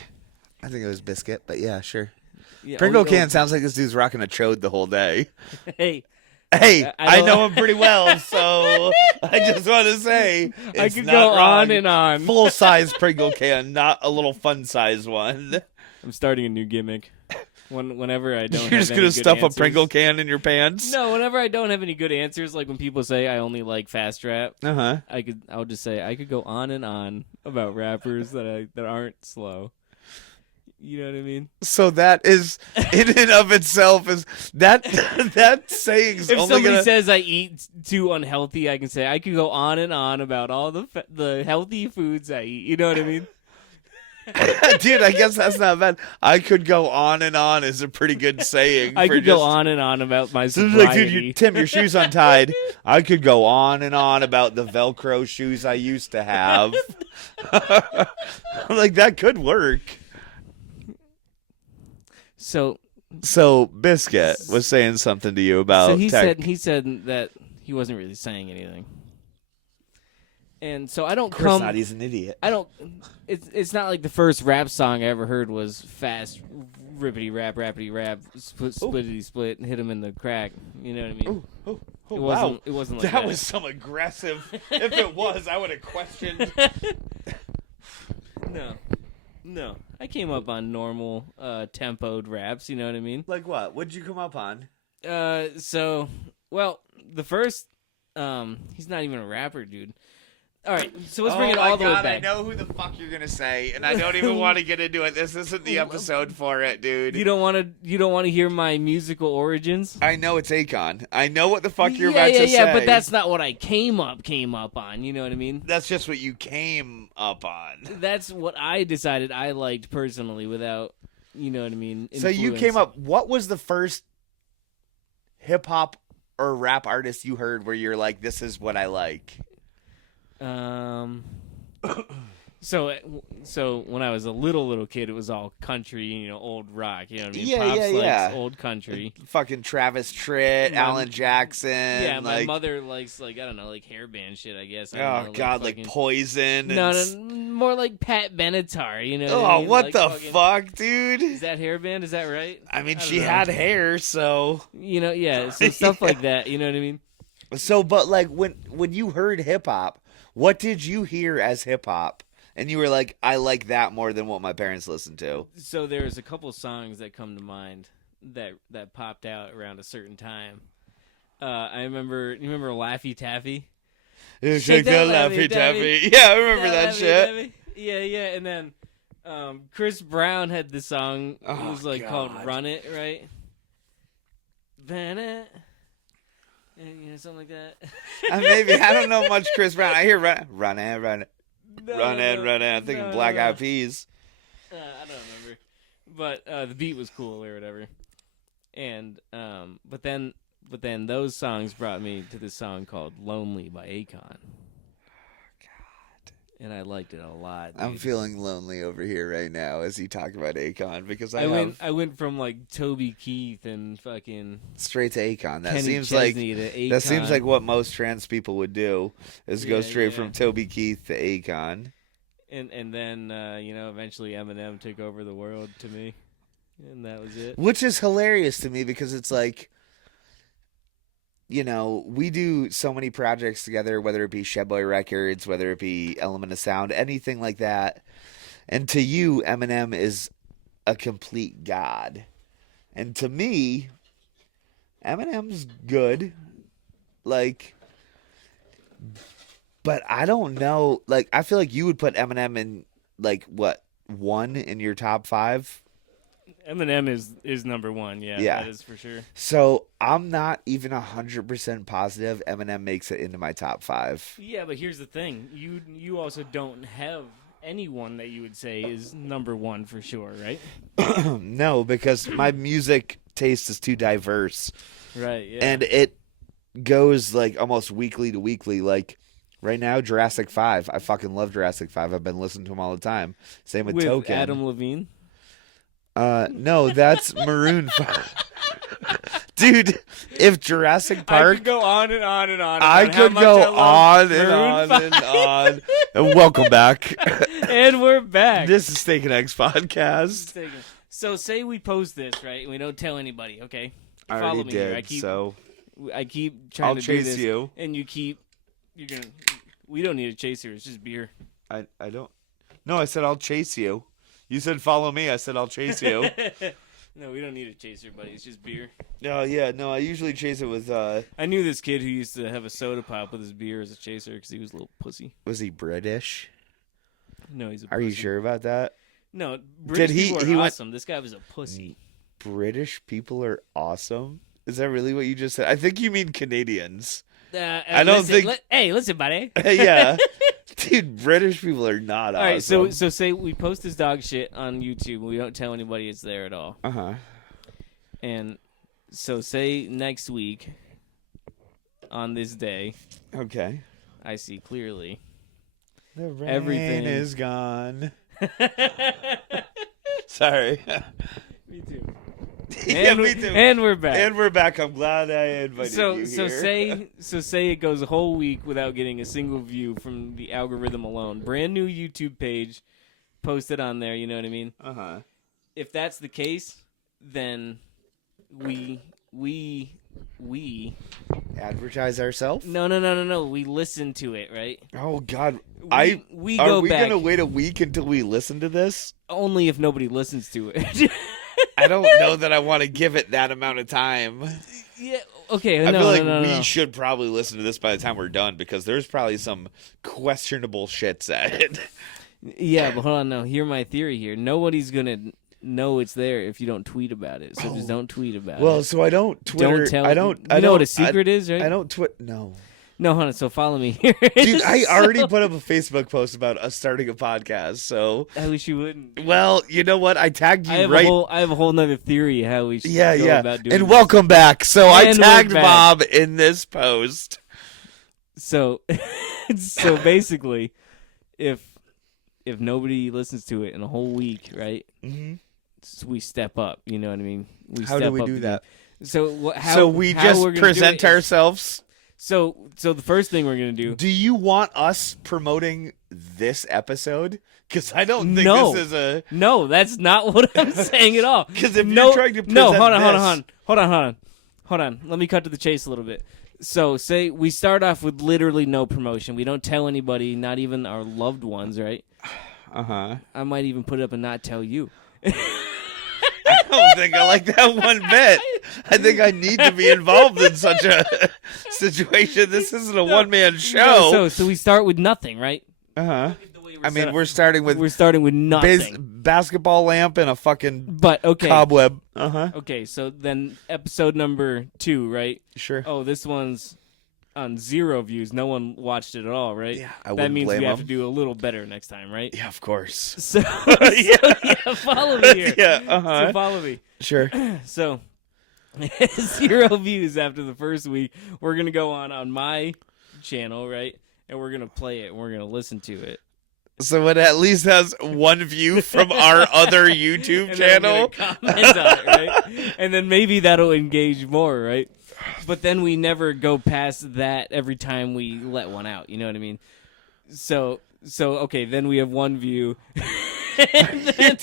I think it was Biscuit, but yeah, sure. yeah, Pringle oh, Can sounds like this dude's rocking a chode the whole day. Hey, Hey, I I don't- know him pretty well, so I just want to say I it's could not go wrong. on and on. Full size Pringle Can, not a little fun size one. I'm starting a new gimmick. Whenever I don't, You're have just any gonna good stuff answers. a Pringle Can in your pants? No, whenever I don't have any good answers, like when people say I only like fast rap, Uh-huh. I'll just say I could go on and on about rappers that aren't slow. You know what I mean? So that is, in and of itself, is that that saying's If only somebody gonna. says I eat too unhealthy, I can say I could go on and on about all the healthy foods I eat. You know what I mean? Dude, I guess that's not bad. I could go on and on is a pretty good saying. I for could just, go on and on about my So it's sobriety. like, dude, Tim, your shoes untied. I could go on and on about the Velcro shoes I used to have. Like, that could work. So Biscuit was saying something to you about he tech. said that he wasn't really saying anything. And so I don't Of course come. not. He's an idiot. I don't. It's not like the first rap song I ever heard was fast, rippity rap, splittity split, and hit him in the crack. You know what I mean? Oh, It wow. wasn't. It wasn't like that. That was some aggressive. If it was, I would have questioned. No. came up on normal tempoed raps. You know what I mean? Like what? What'd you come up on? Well, the first, he's not even a rapper, dude. All right, so let's bring it all the way back. I know who the fuck you're gonna say, and I don't even want to get into it. This isn't the episode for it, dude. You don't want to hear my musical origins? I know it's Akon. I know what the fuck you're about to say. Yeah, but that's not what I came up on. You know what I mean? That's just what you came up on. That's what I decided I liked personally, without, you know what I mean. So you influence. came up. What was the first hip hop or rap artist you heard where you're like, this is what I like? So when I was a little kid, it was all country, you know, old rock, you know what I mean? Yeah, Pops yeah, likes yeah. old country. Fucking Travis Tritt, Alan Jackson. Yeah, my like, mother likes, like, I don't know, like hairband shit, I guess. I oh don't know, god, fucking... like Poison. No, and... no, more like Pat Benatar, you know Oh, what I mean? what like the fucking... fuck, dude? Is that hairband? Is that right? I mean, I she don't know. had hair, so You know, yeah, so stuff like that, you know what I mean? so. But like when you heard hip hop, what did you hear as hip hop? And you were like, I like that more than what my parents listened to. So there's a couple songs that come to mind that popped out around a certain time. I remember, you remember Laffy Taffy? Shake that that Laffy Laffy Taffy. Yeah, I remember that Laffy shit. Taffy? Yeah, and then Chris Brown had the song, it Oh, was like God. called Run It, right? Bennett. You know, something like that. Maybe I don't know much Chris Brown. I hear run it. No, I'm thinking Black no. Eyed Peas. I don't remember, but the beat was cool or whatever. And but then those songs brought me to this song called "Lonely" by Akon. And I liked it a lot. Dude. I'm feeling lonely over here right now as you talk about Akon because I went from like Toby Keith and fucking straight to Akon. That Kenny seems Chesney like to Akon. that seems like what most trans people would do is go Yeah, straight yeah. from Toby Keith to Akon. And then you know, eventually Eminem took over the world to me, and that was it. Which is hilarious to me because it's like, you know, we do so many projects together, whether it be Shed Boy Records, whether it be Element of Sound, anything like that. And to you, Eminem is a complete god. And to me, Eminem's good. Like, but I don't know. Like, I feel like you would put Eminem in, like, what, 1 in your top 5? Eminem is number one. Yeah, that is for sure. So I'm not even 100% positive Eminem makes it into my top 5. Yeah, but here's the thing: you also don't have anyone that you would say is number one for sure, right? No, because my music taste is too diverse, Right. Yeah. and it goes like almost weekly to weekly. Like right now, Jurassic 5. I fucking love Jurassic 5. I've been listening to him all the time. Same with Token. Adam Levine. No, that's Maroon 5. Dude, if Jurassic I Park, could go on and on and on. I about how could much go I love on and Maroon on 5. and on. And welcome back. And we're back. This is Steak and Eggs podcast. So say we post this, right? And we don't tell anybody, okay? I Follow already me here. did, so I keep trying I'll to chase do this, you. and you're gonna. We don't need a chaser. It's just beer. I don't. No, I said I'll chase you. You said follow me. I said I'll chase you. No, we don't need a chaser, buddy. It's just beer. Oh yeah, no. I usually chase it with. I knew this kid who used to have a soda pop with his beer as a chaser because he was a little pussy. Was he British? No, he's a. Are pussy. you sure about that? No, British he- people are he went- awesome. This guy was a pussy. British people are awesome. Is that really what you just said? I think you mean Canadians. I don't think- hey, listen, buddy. Yeah, dude. British people are not All awesome. right, so say we post this dog shit on YouTube. We don't tell anybody it's there at all. And so say next week on this day, Okay. I see clearly. The rain Everything. is gone. Sorry. Me too. Yeah, And me we- too. And we're back. And we're back. I'm glad I invited so you so here. say it goes a whole week without getting a single view from the algorithm alone. Brand new YouTube page posted on there, you know what I mean? If that's the case, then we Advertise ourselves? no, we listen to it, right? Oh God. we Are go we back gonna wait a week until we listen to this? only if nobody listens to it. I don't know that I want to give it that amount of time. Yeah. Okay. I no, feel like no, no, we no. should probably listen to this by the time we're done because there's probably some questionable shit said. Yeah, but hold on. No, hear my theory here. Nobody's gonna know it's there if you don't tweet about it. So just don't tweet about Well, it. so I don't Twitter. Don't tell. I don't. You I know don't, what a secret is, right? I don't tweet. No, No, hold on. So follow me here. dude. I So- already put up a Facebook post about us starting a podcast. So, I wish you wouldn't. well, you know what? I tagged you I have right. I have a whole nother theory how we should Yeah, go yeah. about doing And this. welcome back. So I And we're tagged back. Bob in this post. So, so basically, if nobody listens to it in a whole week, right? Mm-hmm. We step up. You know what I mean? How do step we up do the that? game. So how? So we how just we're gonna do present it is- ourselves. So the first thing we're gonna do. Do you want us promoting this episode? Because I don't think No. this is a. No, that's not what I'm saying at all. 'Cause if no, you're trying to no, present hold on, this- hold on. Let me cut to the chase a little bit. So, say we start off with literally no promotion. We don't tell anybody, not even our loved ones, right? Uh-huh. I might even put it up and not tell you. I don't think I like that one bit. I think I need to be involved in such a situation. This isn't a one-man show. So we start with nothing, right? Uh-huh. The way I set mean, up. we're starting with we're starting with nothing. basketball lamp and a fucking But okay, cobweb. Uh-huh. okay. So then episode number 2, right? Sure. Oh, this one's on 0 views. No one watched it at all, right? Yeah, I that wouldn't means blame we have to them. do a little better next time, right? Yeah, of course. So, yeah, follow me here. Yeah, So uh-huh. follow me. Sure. So 0 views after the first week. We're gonna go on my channel, right? And we're gonna play it and we're gonna listen to it. So it at least has one view from our other YouTube And then channel. we're gonna comment on it, right? And then maybe that'll engage more, right? But then we never go past that every time we let one out. You know what I mean? So okay, then we have one view. And then,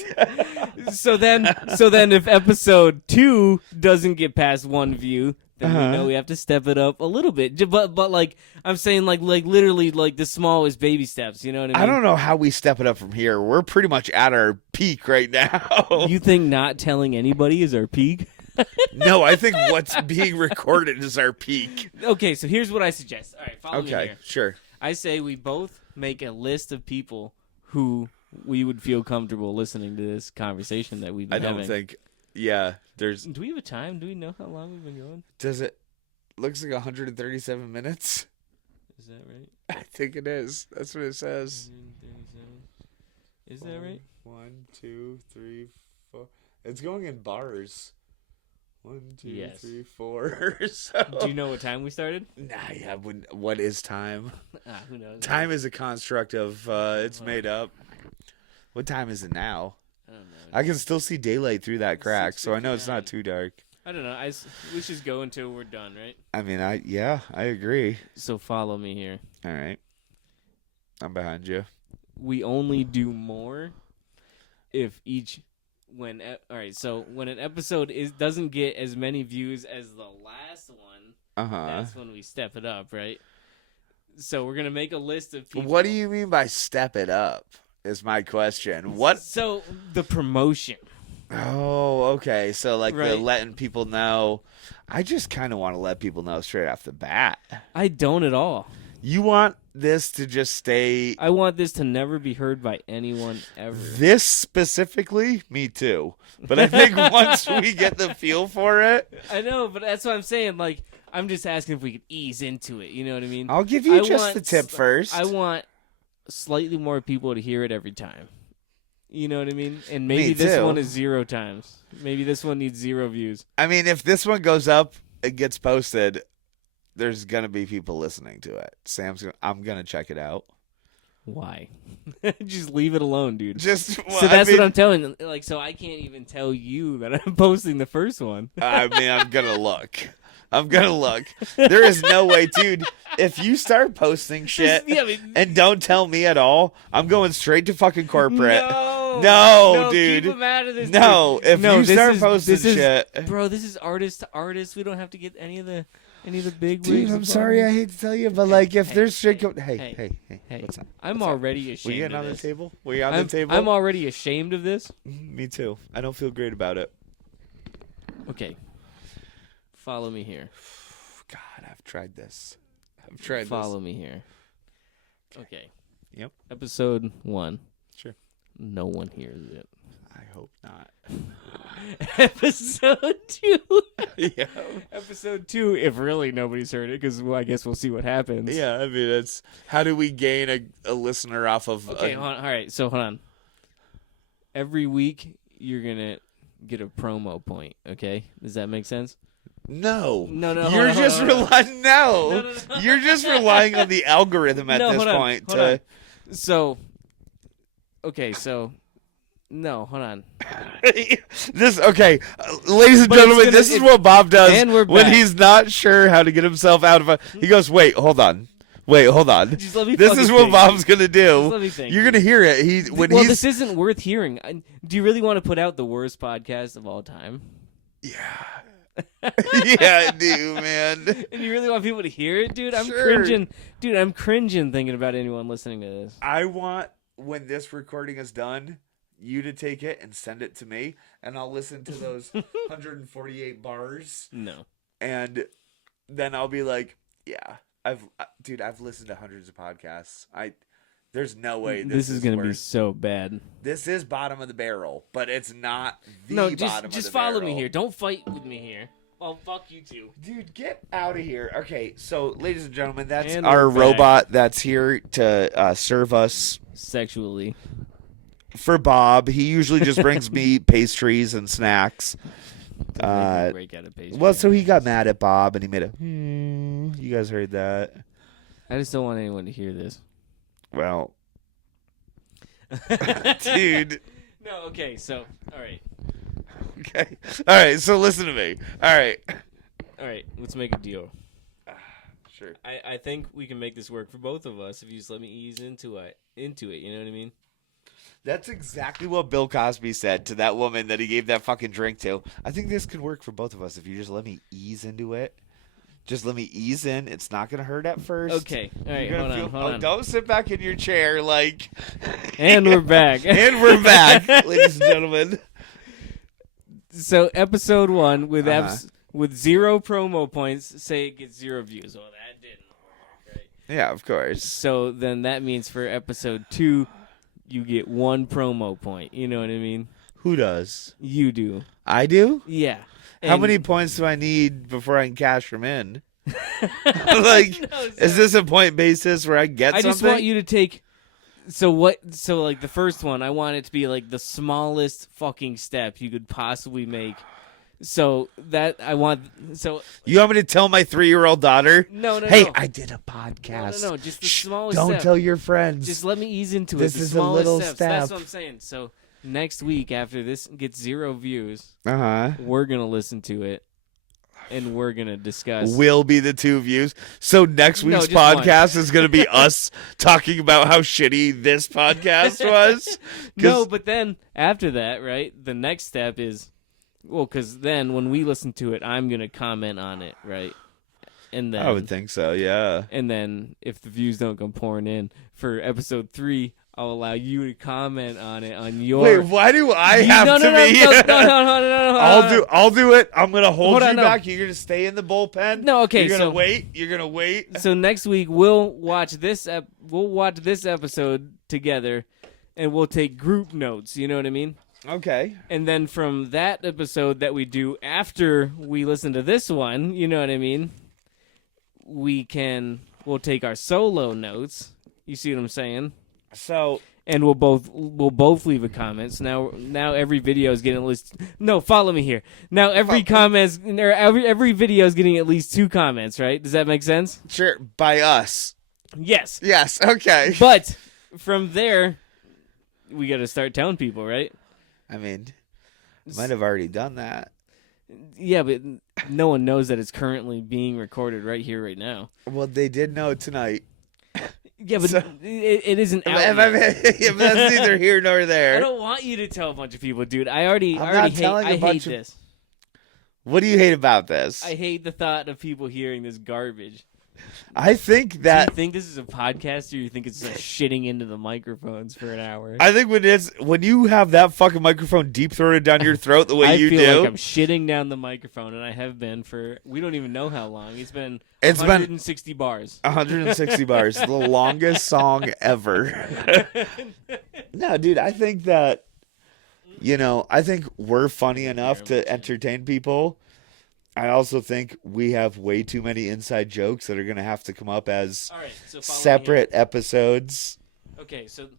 so then if episode 2 doesn't get past one view, then we know we have to step it up a little bit. But like I'm saying, like literally like the smallest baby steps. You know what I mean? I don't know how we step it up from here. We're pretty much at our peak right now. You think not telling anybody is our peak? No, I think what's being recorded is our peak. Okay, so here's what I suggest. All right, follow me Okay, here. sure. I say we both make a list of people who we would feel comfortable listening to this conversation that we've I been don't having. think. Yeah, there's. Do we have a time? Do we know how long we've been going? Does it? Looks like 137 minutes. Is that right? I think it is. That's what it says. 137. Is that right? 1, 2, 3, 4. It's going in bars. 1, 2, Yes. 3, 4. So. Do you know what time we started? Nah, yeah. What is time? Who knows? Time is a construct of. It's made up. What time is it now? I don't know. I can still see daylight through that crack, so I know it's not too dark. I don't know. We should go until we're done, right? I mean, I agree. So follow me here. All right, I'm behind you. We only do more if all right, so when an episode doesn't get as many views as the last one, that's when we step it up, right? So we're gonna make a list of people. What do you mean by step it up? Is my question. What? So the promotion. Oh, okay. So like the Right. letting people know. I just kind of want to let people know straight off the bat. I don't at all. You want this to just stay. I want this to never be heard by anyone ever. This specifically, me too. But I think once we get the feel for it, I know, but that's what I'm saying. Like, I'm just asking if we could ease into it. You know what I mean? I'll give you I just want the tip first. I want slightly more people to hear it every time. You know what I mean? And maybe Me this too. one is 0 times. Maybe this one needs 0 views. I mean, if this one goes up and gets posted, there's gonna be people listening to it. I'm gonna check it out. Why? Just leave it alone, dude. Just So that's what I'm telling. Like, so I can't even tell you that I'm posting the first one. I mean, I'm gonna look. There is no way, dude. If you start posting shit Yeah, I mean- and don't tell me at all, I'm going straight to fucking corporate. No, No, dude. Keep 'em out of this. No, dude. if you this start is- posting this is- shit. bro, this is artist to artist. We don't have to get any of the. Any of the big Dude, wigs I'm above sorry, me? I hate to tell you, but like if hey, there's shit hey, going, hey, hey, hey, hey, Hey, what's up? I'm What's up? already We ashamed getting of on the this. table? We on I'm, the table? I'm already ashamed of this. Me too. I don't feel great about it. Okay. Follow me here. God, I've tried this. I've tried Follow me here. Okay. Yep. Episode 1. Sure. No one hears it. I hope not. Episode 2. Yeah. Episode 2, if really nobody's heard it, because I guess we'll see what happens. Yeah, I mean, it's how do we gain a listener off of? Okay, hold on. All right, so hold on. Every week, you're going to get a promo point, okay? Does that make sense? No, No, hold You're on, just hold on. relying. No, No. You're just relying on the algorithm at No, this hold on, point. hold on. So, okay, no, hold on. This okay, ladies and But it's gentlemen. gonna- This is what Bob does And we're when back. he's not sure how to get himself out of a. He goes, "Wait, hold on, hold on." Just let me This fucking is what think. Bob's gonna Just do. let me think. You're gonna hear it. Well, this isn't worth hearing. Do you really want to put out the worst podcast of all time? yeah, I do, man. And you really want people to hear it, dude? I'm Sure. cringing. Dude, I'm cringing thinking about anyone listening to this. I want when this recording is done, you to take it and send it to me, and I'll listen to those 148 bars, No. and then I'll be like, "Yeah, I've listened to hundreds of podcasts. There's no way This is going to be worse. so bad. This is bottom of the barrel, but it's not the No, bottom just of the follow barrel. me here. Don't fight with me here. Well, fuck you two. Dude, get out of here. Okay, so ladies and gentlemen, that's And our we're back. robot that's here to serve us. Sexually. For Bob, he usually just brings me pastries and snacks. Break out of pastry. Well, so he got mad at Bob and he made a. You guys heard that? I just don't want anyone to hear this. Well, dude. No, okay, so, all right. Okay. All right. So listen to me. All right. All right, let's make a deal. Sure. I think we can make this work for both of us if you just let me ease into it, you know what I mean? That's exactly what Bill Cosby said to that woman that he gave that fucking drink to. I think this could work for both of us if you just let me ease into it. Just let me ease in. It's not going to hurt at first. Okay, all right, You're gonna hold on. Don't sit back in your chair like. And we're back. And we're back, ladies and gentlemen. So episode 1 with Uh-huh. with 0 promo points, say it gets 0 views. Well, that didn't work, right? Yeah, of course. So then that means for episode 2, you get 1 promo point. You know what I mean? Who does? You do. I do? Yeah. How And- many points do I need before I can cash them in? Like, No, is this a point basis where I get I something? just want you to take. So like the first one, I want it to be like the smallest fucking step you could possibly make. So that I want. So You want me to tell my 3-year-old daughter? no. Hey, no. I did a podcast. No, just the Shh, smallest don't step. tell your friends. Just let me ease into This it. The is a smallest little steps. That's step. what I'm saying. So next week, after this gets 0 views, Uh-huh. we're gonna listen to it, and we're gonna discuss. Will be the 2 views. So next No, week's just one. podcast is going to be us talking about how shitty this podcast was. No, but then after that, right? The next step is, well, because then when we listen to it, I'm gonna comment on it, right? And then I would think so, yeah. And then if the views don't come pouring in for episode 3, I'll allow you to comment on it on your. Wait, why do I have no, to no, no, be? no. I'll do it. I'm gonna hold Hold you on, no. back. You're gonna stay in the bullpen. No, okay, You're gonna so- wait. You're gonna wait. So next week we'll watch this. We'll watch this episode together, and we'll take group notes. You know what I mean? Okay. And then from that episode that we do after we listen to this one, you know what I mean? We'll take our solo notes. You see what I'm saying? So And we'll both leave a comment. So now every video is getting at least follow me here. Now every comments or every video is getting at least 2 comments, right? Does that make sense? sure, by us. Yes. Yes. Okay. But from there, we got to start telling people, right? I mean, might have already done that. Yeah, but no one knows that it's currently being recorded right here, right now. Well, they did know tonight. Yeah, but So- it isn't out If yet. that's neither here nor I there. don't want you to tell a bunch of people, dude. I already I'm not hate. telling a I bunch hate of- this. What do you hate about this? I hate the thought of people hearing this garbage. I think Do you that think this is a podcast, or you think it's just shitting into the microphones for an hour? I think when you have that fucking microphone deep throated down your throat the way I you feel do, like I'm shitting down the microphone, and I have been for we don't even know how long. It's been It's been- 160 bars. 160 bars, the longest song ever. No, dude, I think that I think we're funny enough to entertain people. I also think we have way too many inside jokes that are going to have to come up as All right, so follow me separate episodes. here. Okay, so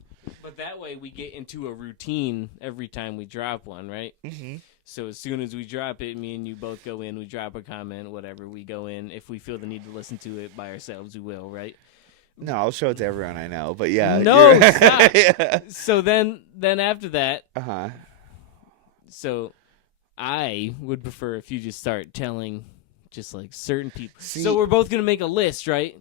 but that way we get into a routine every time we drop one, right? Mm-hmm. So as soon as we drop it, me and you both go in, we drop a comment, whatever, we go in. If we feel the need to listen to it by ourselves, we will, right? No, I'll show it to everyone I know, but yeah. No, you're- stop. Yeah. So then after that, Uh-huh. so I would prefer if you just start telling just like certain people. See- So we're both going to make a list, right?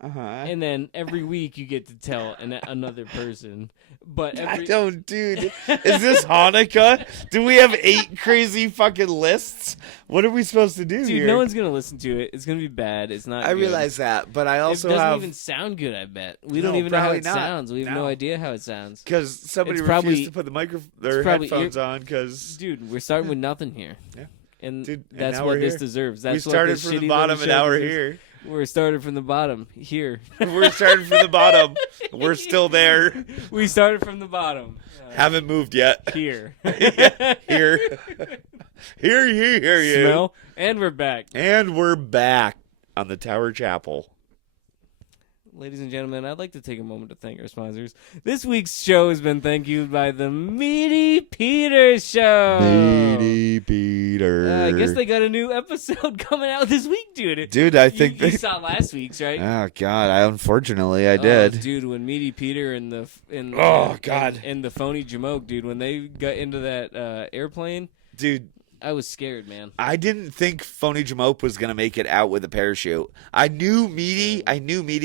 Uh-huh. And then every week you get to tell another person. But every, I don't, dude. Is this Hanukkah? Do we have 8 crazy fucking lists? What are we supposed to do dude, here? no one's going to listen to it. It's going to be bad. It's not I good. realize that, but I also it doesn't have even sound good, I bet. We No, don't even know how probably it not. sounds. We have no No. idea how it sounds. because somebody It's refused probably- to put the it's probably- headphones on because Dude, we're starting with nothing here. Yeah. And Dude, and that's now what we're this here. deserves. we That's started what this from the shitty bottom little and now show we're deserves. here. We're started from the bottom. Here. We're starting from the bottom. We're still there. We started from the bottom. Haven't moved yet. Here. Here. Here. Smell. And we're back. And we're back on the Tower Chapel. Ladies and gentlemen, I'd like to take a moment to thank our sponsors. This week's show has been thank you by the Meaty Peter Show. Meaty Peter. I guess they got a new episode coming out this week, dude. Dude, I think you they... saw last week's, right? Oh, God. Unfortunately, I Oh, did. dude. When Meaty Peter and the Oh, God. and the phony Jamoke, dude, when they got into that airplane, Dude, I was scared, man. I didn't think Phony Jamoke was going to make it out with a parachute. I knew Meaty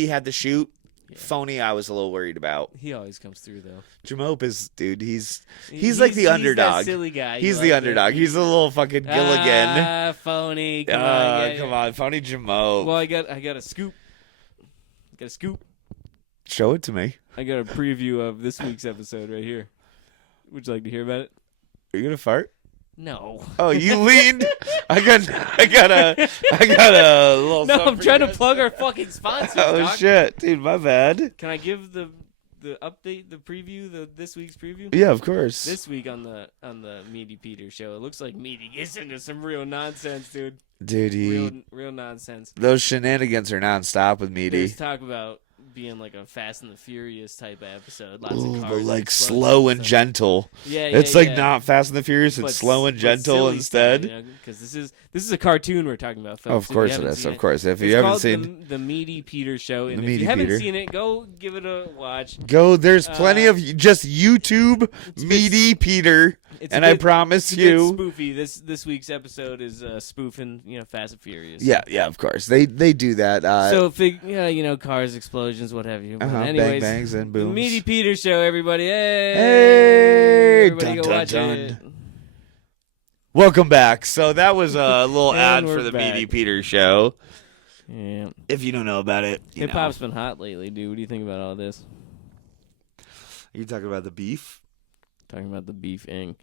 had the chute. Phony, I was a little worried about. He always comes through though. Jamoke is, dude, he's like the underdog. That silly guy. He's You the like underdog. it. He's a little fucking Gilligan. Ah, phony. Come on. Yeah, Come yeah. on, Phony Jamoke. Well, I got a scoop. Got a scoop. Show it to me. I got a preview of this week's episode right here. Would you like to hear about it? Are you gonna fart? No. Oh, you leaned. I got a little. No, something I'm for trying you to guys. plug our fucking sponsors. Oh dog. shit, dude, my bad. Can I give the update, the preview, this week's preview? Yeah, of course. This week on the Meaty Peter show, it looks like Meaty gets into some real nonsense, dude. Dude, Real nonsense. those shenanigans are nonstop with Meaty. There's talk about being like a Fast and the Furious type of episode. Lots Ooh, of but cars like exploding slow and stuff. gentle. Yeah, It's like yeah. not Fast and the Furious. It's But slow and but gentle silly instead. stuff, Because this is a cartoon we're talking about, folks. Of If you course it haven't is. seen Of course. If you It's haven't called seen, the Meaty Peter Show, and The if Meaty you haven't Peter. seen it, go give it a watch. go. There's plenty of just YouTube a bit- Meaty Peter, It's a and I bit- promise It's a bit you. spoofy. This week's episode is spoofing, Fast and Furious. Yeah, of course. They do that. So, cars, explosions, what have you. But bang anyways, bangs and the booms. Meaty Peter Show, everybody. Hey, Hey, everybody dun, go dun, watch dun. it. Welcome back. So that was a little And ad we're for the back. Meaty Peter Show. Yeah, If you don't know about it, hip hop's been hot lately, dude. What do you think about all this? Are you talking about the beef? Talking about the beefing.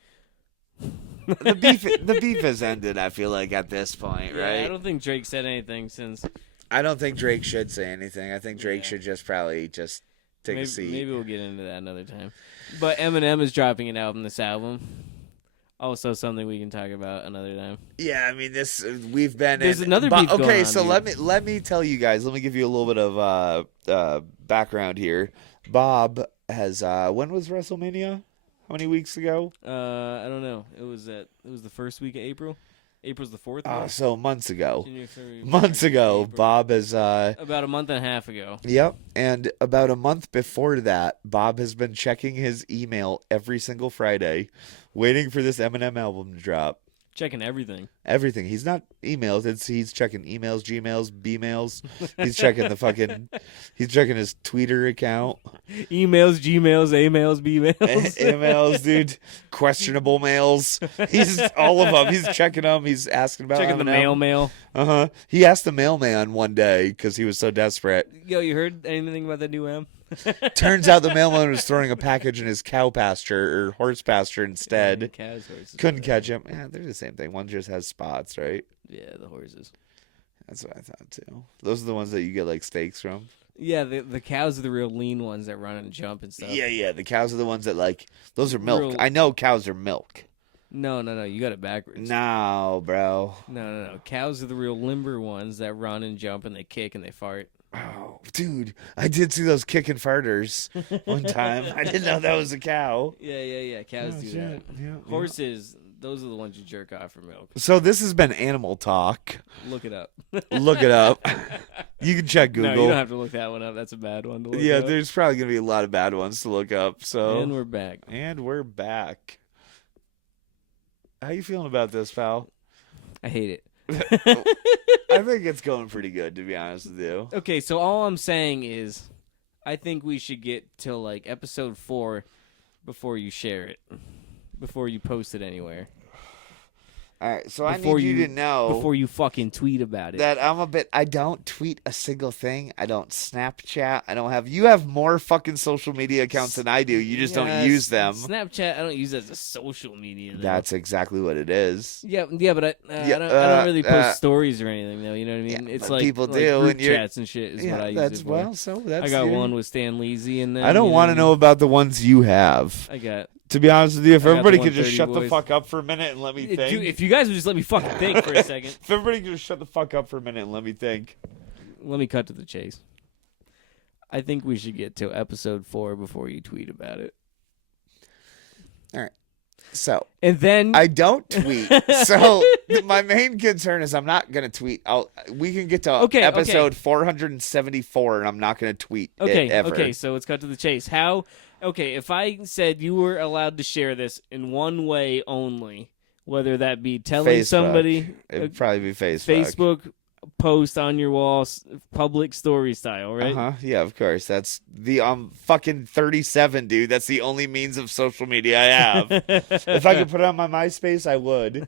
The beef has ended. I feel like at this point, Yeah, right? I don't think Drake said anything since. I don't think Drake should say anything. I think Drake Yeah. should just probably just take a seat. Maybe we'll get into that another time. But Eminem is dropping an album this album. Also, something we can talk about another time. Yeah, I mean this. We've been. There's in, another but- beef going Okay, on, so dude. let me tell you guys. Let me give you a little bit of background here. Bob has. When was WrestleMania? How many weeks ago? I don't know. It was the first week of April. April's the 4th. right? So months ago. January, February, Months March, ago, April. Bob has. About a month and a half ago. Yep, and about a month before that, Bob has been checking his email every single Friday, waiting for this Eminem album to drop. Checking everything. Everything. He's not emails. He's checking emails, Gmails, B-mails. He's checking he's checking his Twitter account. Emails, Gmails, A-mails, B-mails. Emails, dude. Questionable mails. He's all of them. He's checking them. He's asking about Checking the mail. Uh-huh. He asked the mailman one day because he was so desperate. Yo, you heard anything about the new M? Turns out the mailman was throwing a package in his cow pasture or horse pasture instead. Cows, horses. Couldn't catch him. Yeah, they're the same thing. One just has spots, right? Yeah, the horses. That's what I thought too. Those are the ones that you get like steaks from. Yeah, the cows are the real lean ones that run and jump and stuff. Yeah. The cows are the ones that like those are milk. Real- I know cows are milk. No, you got it backwards. No, bro. No. Cows are the real limber ones that run and jump and they kick and they fart. Oh, dude, I did see those kicking farters one time. I didn't know that was a cow. Yeah. Cows do that. Yeah, Horses, those are the ones you jerk off for milk. So this has been Animal Talk. Look it up. Look it up. You can check Google. No, you don't have to look that one up. That's a bad one to look Yeah, up. there's probably gonna be a lot of bad ones to look up. So And we're back. How you feeling about this, pal? I hate it. I think it's going pretty good, to be honest with you. Okay, so all I'm saying is I think we should get till like episode 4 before you share it. Before you post it anywhere. All right, so I Before need you to know Before you fucking tweet about it. that I don't tweet a single thing. I don't Snapchat. You have more fucking social media accounts than I do. You just don't use them. Snapchat, I don't use as a social media. Though. That's exactly what it is. Yeah, but I don't really post stories or anything though. You know what I mean? Yeah, it's but like people like do, group and you're- chats and shit is what I use it for. That's I got your- one with Stan Leasy and then I don't want to know about the ones you have. I got. To be honest with you, if I got everybody the could just 130 shut the boys. fuck up for a minute and let me think. Dude, if you guys would just let me fucking think for a second. If everybody could just shut the fuck up for a minute and let me think. Let me cut to the chase. I think we should get to episode 4 before you tweet about it. So And then I don't tweet. So my main concern is I'm not gonna tweet. We can get to Okay, episode okay. 474 and I'm not gonna tweet okay, it ever. okay, so let's cut to the chase. If I said you were allowed to share this in one way only, whether that be telling Facebook. somebody It'd probably be Facebook. Facebook post on your wall, public story style, right? Uh-huh. Yeah, of course. That's the fucking 37, dude. That's the only means of social media I have. If I could put it on my MySpace, I would.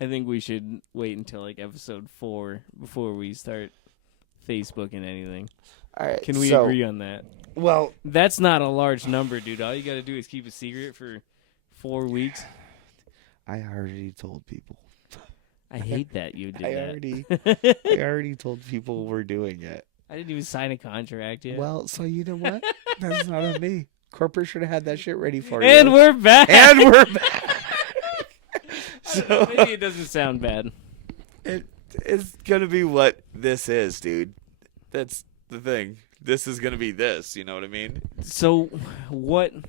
I think we should wait until like episode 4 before we start Facebooking anything. All right. Can we so, agree on that? Well, That's not a large number, dude. All you got to do is keep it secret for 4 weeks. I already told people. I hate that you did I already told people we're doing it. I didn't even sign a contract yet. Well, so you know what? That's not on me. Corporate should have had that shit ready for and you. we're back. And we're back. So Maybe it doesn't sound bad. it's gonna be what this is, dude. That's the thing. This is gonna be this. You know what I mean? So, what if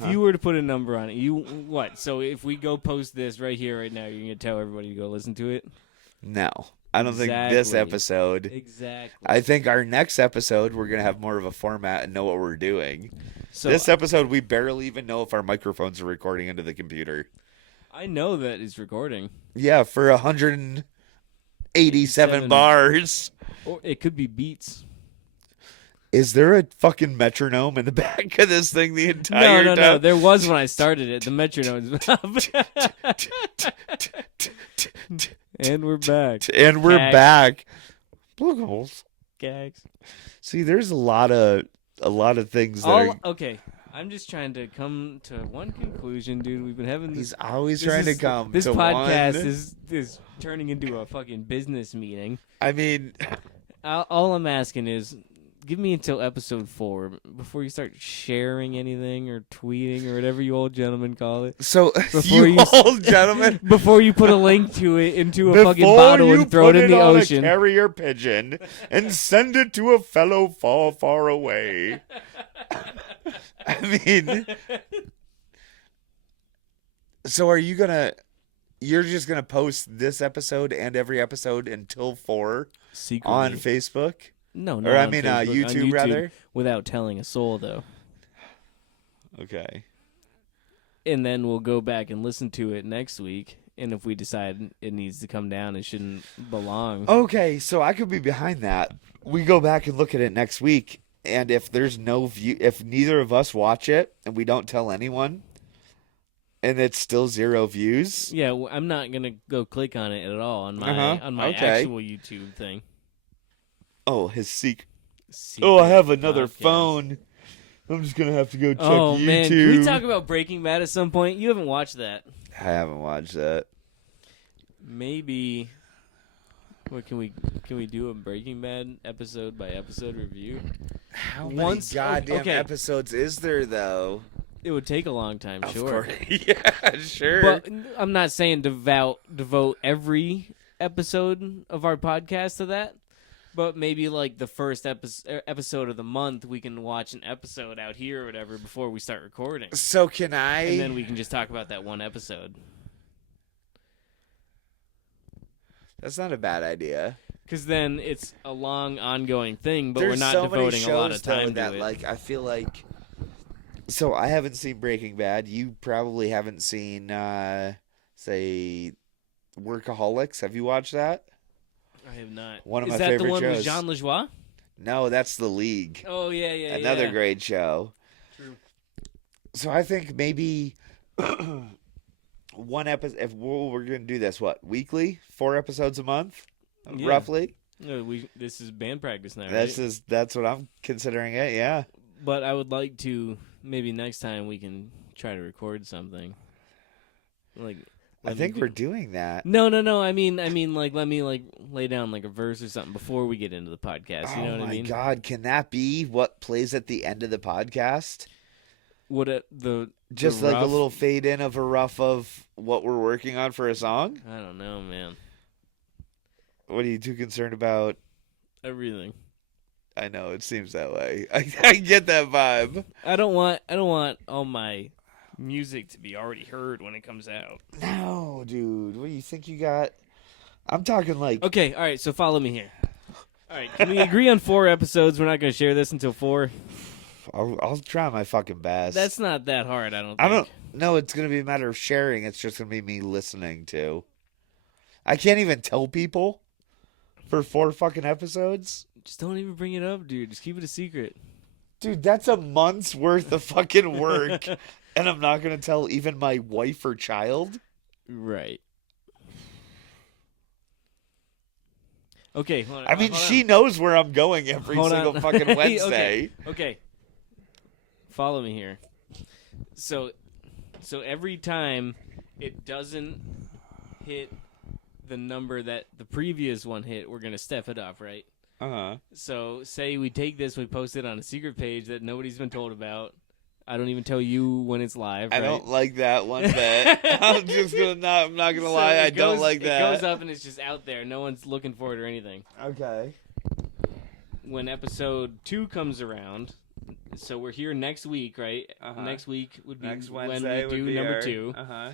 Uh-huh. you were to put a number on it? What? So if we go post this right here, right now, you're gonna tell everybody to go listen to it. No, I don't think this Exactly. episode. Exactly. I think our next episode we're gonna have more of a format and know what we're doing. So This episode we barely even know if our microphones are recording into the computer. I know that it's recording, Yeah, for 187 87. bars. or it could be beats. Is there a fucking metronome in the back of this thing the entire No. time? There was when I started it. The metronome's and we're back. And we're Gags. back. Blue holes. Gags. See, there's a lot of things that are. Okay. I'm just trying to come to one conclusion, dude. We've been having this. He's always this trying is- to come This to podcast one. is turning into a fucking business meeting. I mean, All I'm asking is, give me until episode 4 before you start sharing anything or tweeting or whatever you old gentlemen call it. so Before you you- old gentlemen, Before you put a link to it into a fucking before bottle you and throw put it in the on ocean. a carrier pigeon and send it to a fellow far, far away. I mean, so you're just gonna post this episode and every episode until 4 Secretly. on Facebook? No, Or I on mean, Facebook, on YouTube, rather? without telling a soul though. Okay. and then we'll go back and listen to it next week. And if we decide it needs to come down, it shouldn't belong. Okay, so I could be behind that. We go back and look at it next week, and if there's no view, if neither of us watch it and we don't tell anyone, and it's still 0 views. Yeah, I'm not gonna go click on it at all on my Okay. actual YouTube thing. Oh, his secret. Secret Oh, I have another podcast. phone. I'm just gonna have to go check Oh YouTube. man, can we talk about Breaking Bad at some point? You haven't watched that. I haven't watched that. Maybe. What can we do a Breaking Bad episode by episode review? How Once- many goddamn okay. episodes is there, though? It would take a long time, sure. Yeah, sure. But I'm not saying devote every episode of our podcast to that. But maybe like the first episode of the month, we can watch an episode out here or whatever before we start recording. So can I? And then we can just talk about that one episode. That's not a bad idea. Because then it's a long, ongoing thing, but There's we're not so many devoting shows, a lot of time though, that to it. like I feel like. So I haven't seen Breaking Bad. You probably haven't seen, say, Workaholics. Have you watched that? I have not. One of Is my that favorite the one with shows. Jean Lajoie? No, that's The League. Oh, yeah, yeah, Another yeah. great show. True. So I think maybe one episode. If we're going to do this, what, weekly? 4 episodes a month, Yeah. roughly. This is band practice now, That's right? that's what I'm considering it. Yeah. But I would like to, maybe next time we can try to record something. Like, I let me think do- we're doing that. No. I mean, like, let me like lay down like a verse or something before we get into the podcast. You know Oh what I mean? my God, can that be what plays at the end of the podcast? What the Just the like a rough- little fade in of a rough of what we're working on for a song? I don't know, man. What are you too concerned about? Everything. I know, it seems that way. I get that vibe. I don't want all my music to be already heard when it comes out. No, dude. What do you think you got? I'm talking like... Okay, all right. So follow me here. All right, can we agree on 4 episodes? We're not going to share this until 4. I'll try my fucking best. That's not that hard, I don't think. I don't... No, it's going to be a matter of sharing. It's just going to be me listening to. I can't even tell people for 4 fucking episodes. Just don't even bring it up, dude. Just keep it a secret. Dude, that's a month's worth of fucking work. And I'm not going to tell even my wife or child? Right. Okay. Hold on, I mean, hold she on. knows where I'm going every Hold single on. fucking Wednesday. Okay. Follow me here. So every time it doesn't hit the number that the previous one hit, we're going to step it up, right? Uh-huh. So say we take this, we post it on a secret page that nobody's been told about. I don't even tell you when it's live, I right? don't like that one bit. I'm not gonna lie, I don't like that. It goes up and it's just out there. No one's looking for it or anything. Okay. When episode 2 comes around, so we're here next week, right? Uh-huh. Next week would be Next when Wednesday we would do be number our- 2. Uh-huh.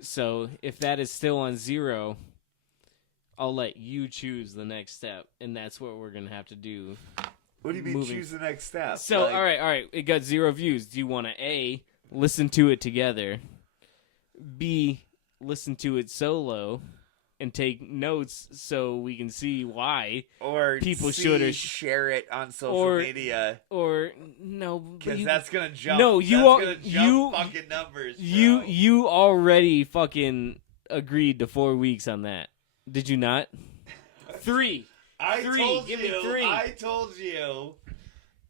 So if that is still on 0, I'll let you choose the next step, and that's what we're gonna have to do. What do you mean Moving. choose the next step? So Like- all right, it got 0 views. Do you want to A, listen to it together, B, listen to it solo, and take notes so we can see why, Or people C, should or- share it on social or- media. or no? but Because you- that's gonna jump. No, you that's are- gonna jump you- fucking numbers. Bro. you already fucking agreed to 4 weeks on that. Did you not? 3. I 3, told give you. me 3. I told you.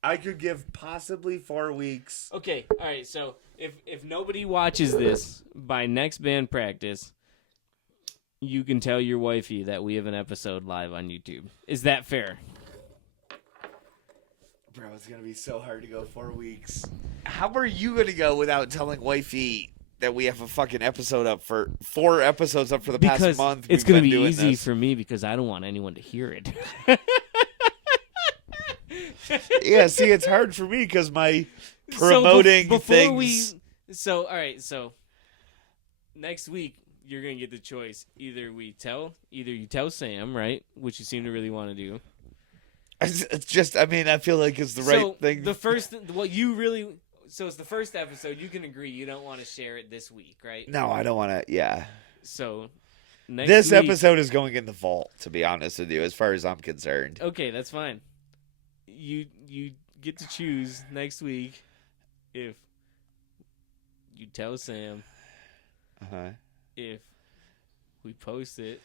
I could give possibly 4 weeks. Okay, all right. So if nobody watches this by next band practice, you can tell your wifey that we have an episode live on YouTube. Is that fair? Bro, it's gonna be so hard to go 4 weeks. How are you gonna go without telling wifey that we have a fucking episode up for 4 episodes up for the past Because month? it's going to be easy for me because I don't want anyone to hear it. Yeah, see, it's hard for me because my So promoting before things. So all right. So next week you're gonna get the choice. Either you tell Sam, right, which you seem to really want to do. It's just, I mean, I feel like it's the right So thing. the first, what you really, it's the first episode. You can agree you don't want to share it this week, right? No, I don't want to. Yeah. So next This week, episode is going in the vault, to be honest with you, as far as I'm concerned. Okay, that's fine. You get to choose next week if you tell Sam, Uh-huh. if we post it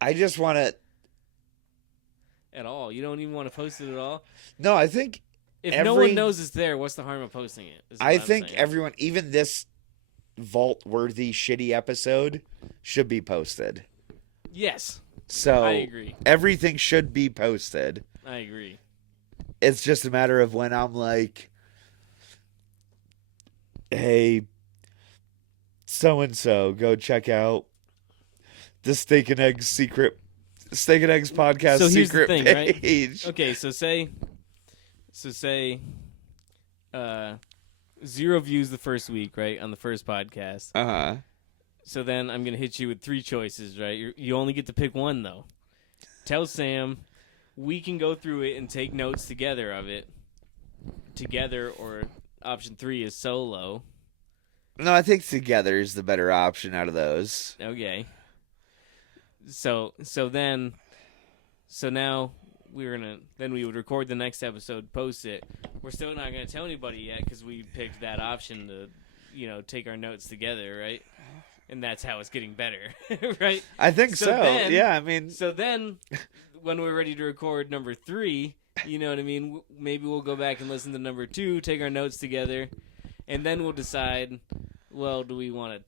I just want to. at all. You don't even want to post it at all. No, I think. If no one knows it's there, what's the harm of posting it? Is what I I'm think saying. everyone, even this vault-worthy shitty episode, should be posted. Yes, So I agree. everything should be posted. I agree. It's just a matter of when I'm like, hey, so-and-so, go check out the Steak and Eggs podcast So here's the secret thing, right? page. Okay, so say 0 views the first week, right, on the first podcast. Uh-huh. So then I'm gonna hit you with 3 choices, right? You only get to pick one though. Tell Sam we can go through it and take notes together of it, together, or option 3 is solo. No, I think together is the better option out of those. Okay. So now we would record the next episode, post it. We're still not gonna tell anybody yet because we picked that option to, take our notes together, right? And that's how it's getting better, right? I think so. then- Yeah, I mean, So then, when we're ready to record number 3, you know what I mean? Maybe we'll go back and listen to number 2, take our notes together, and then we'll decide, well, do we want to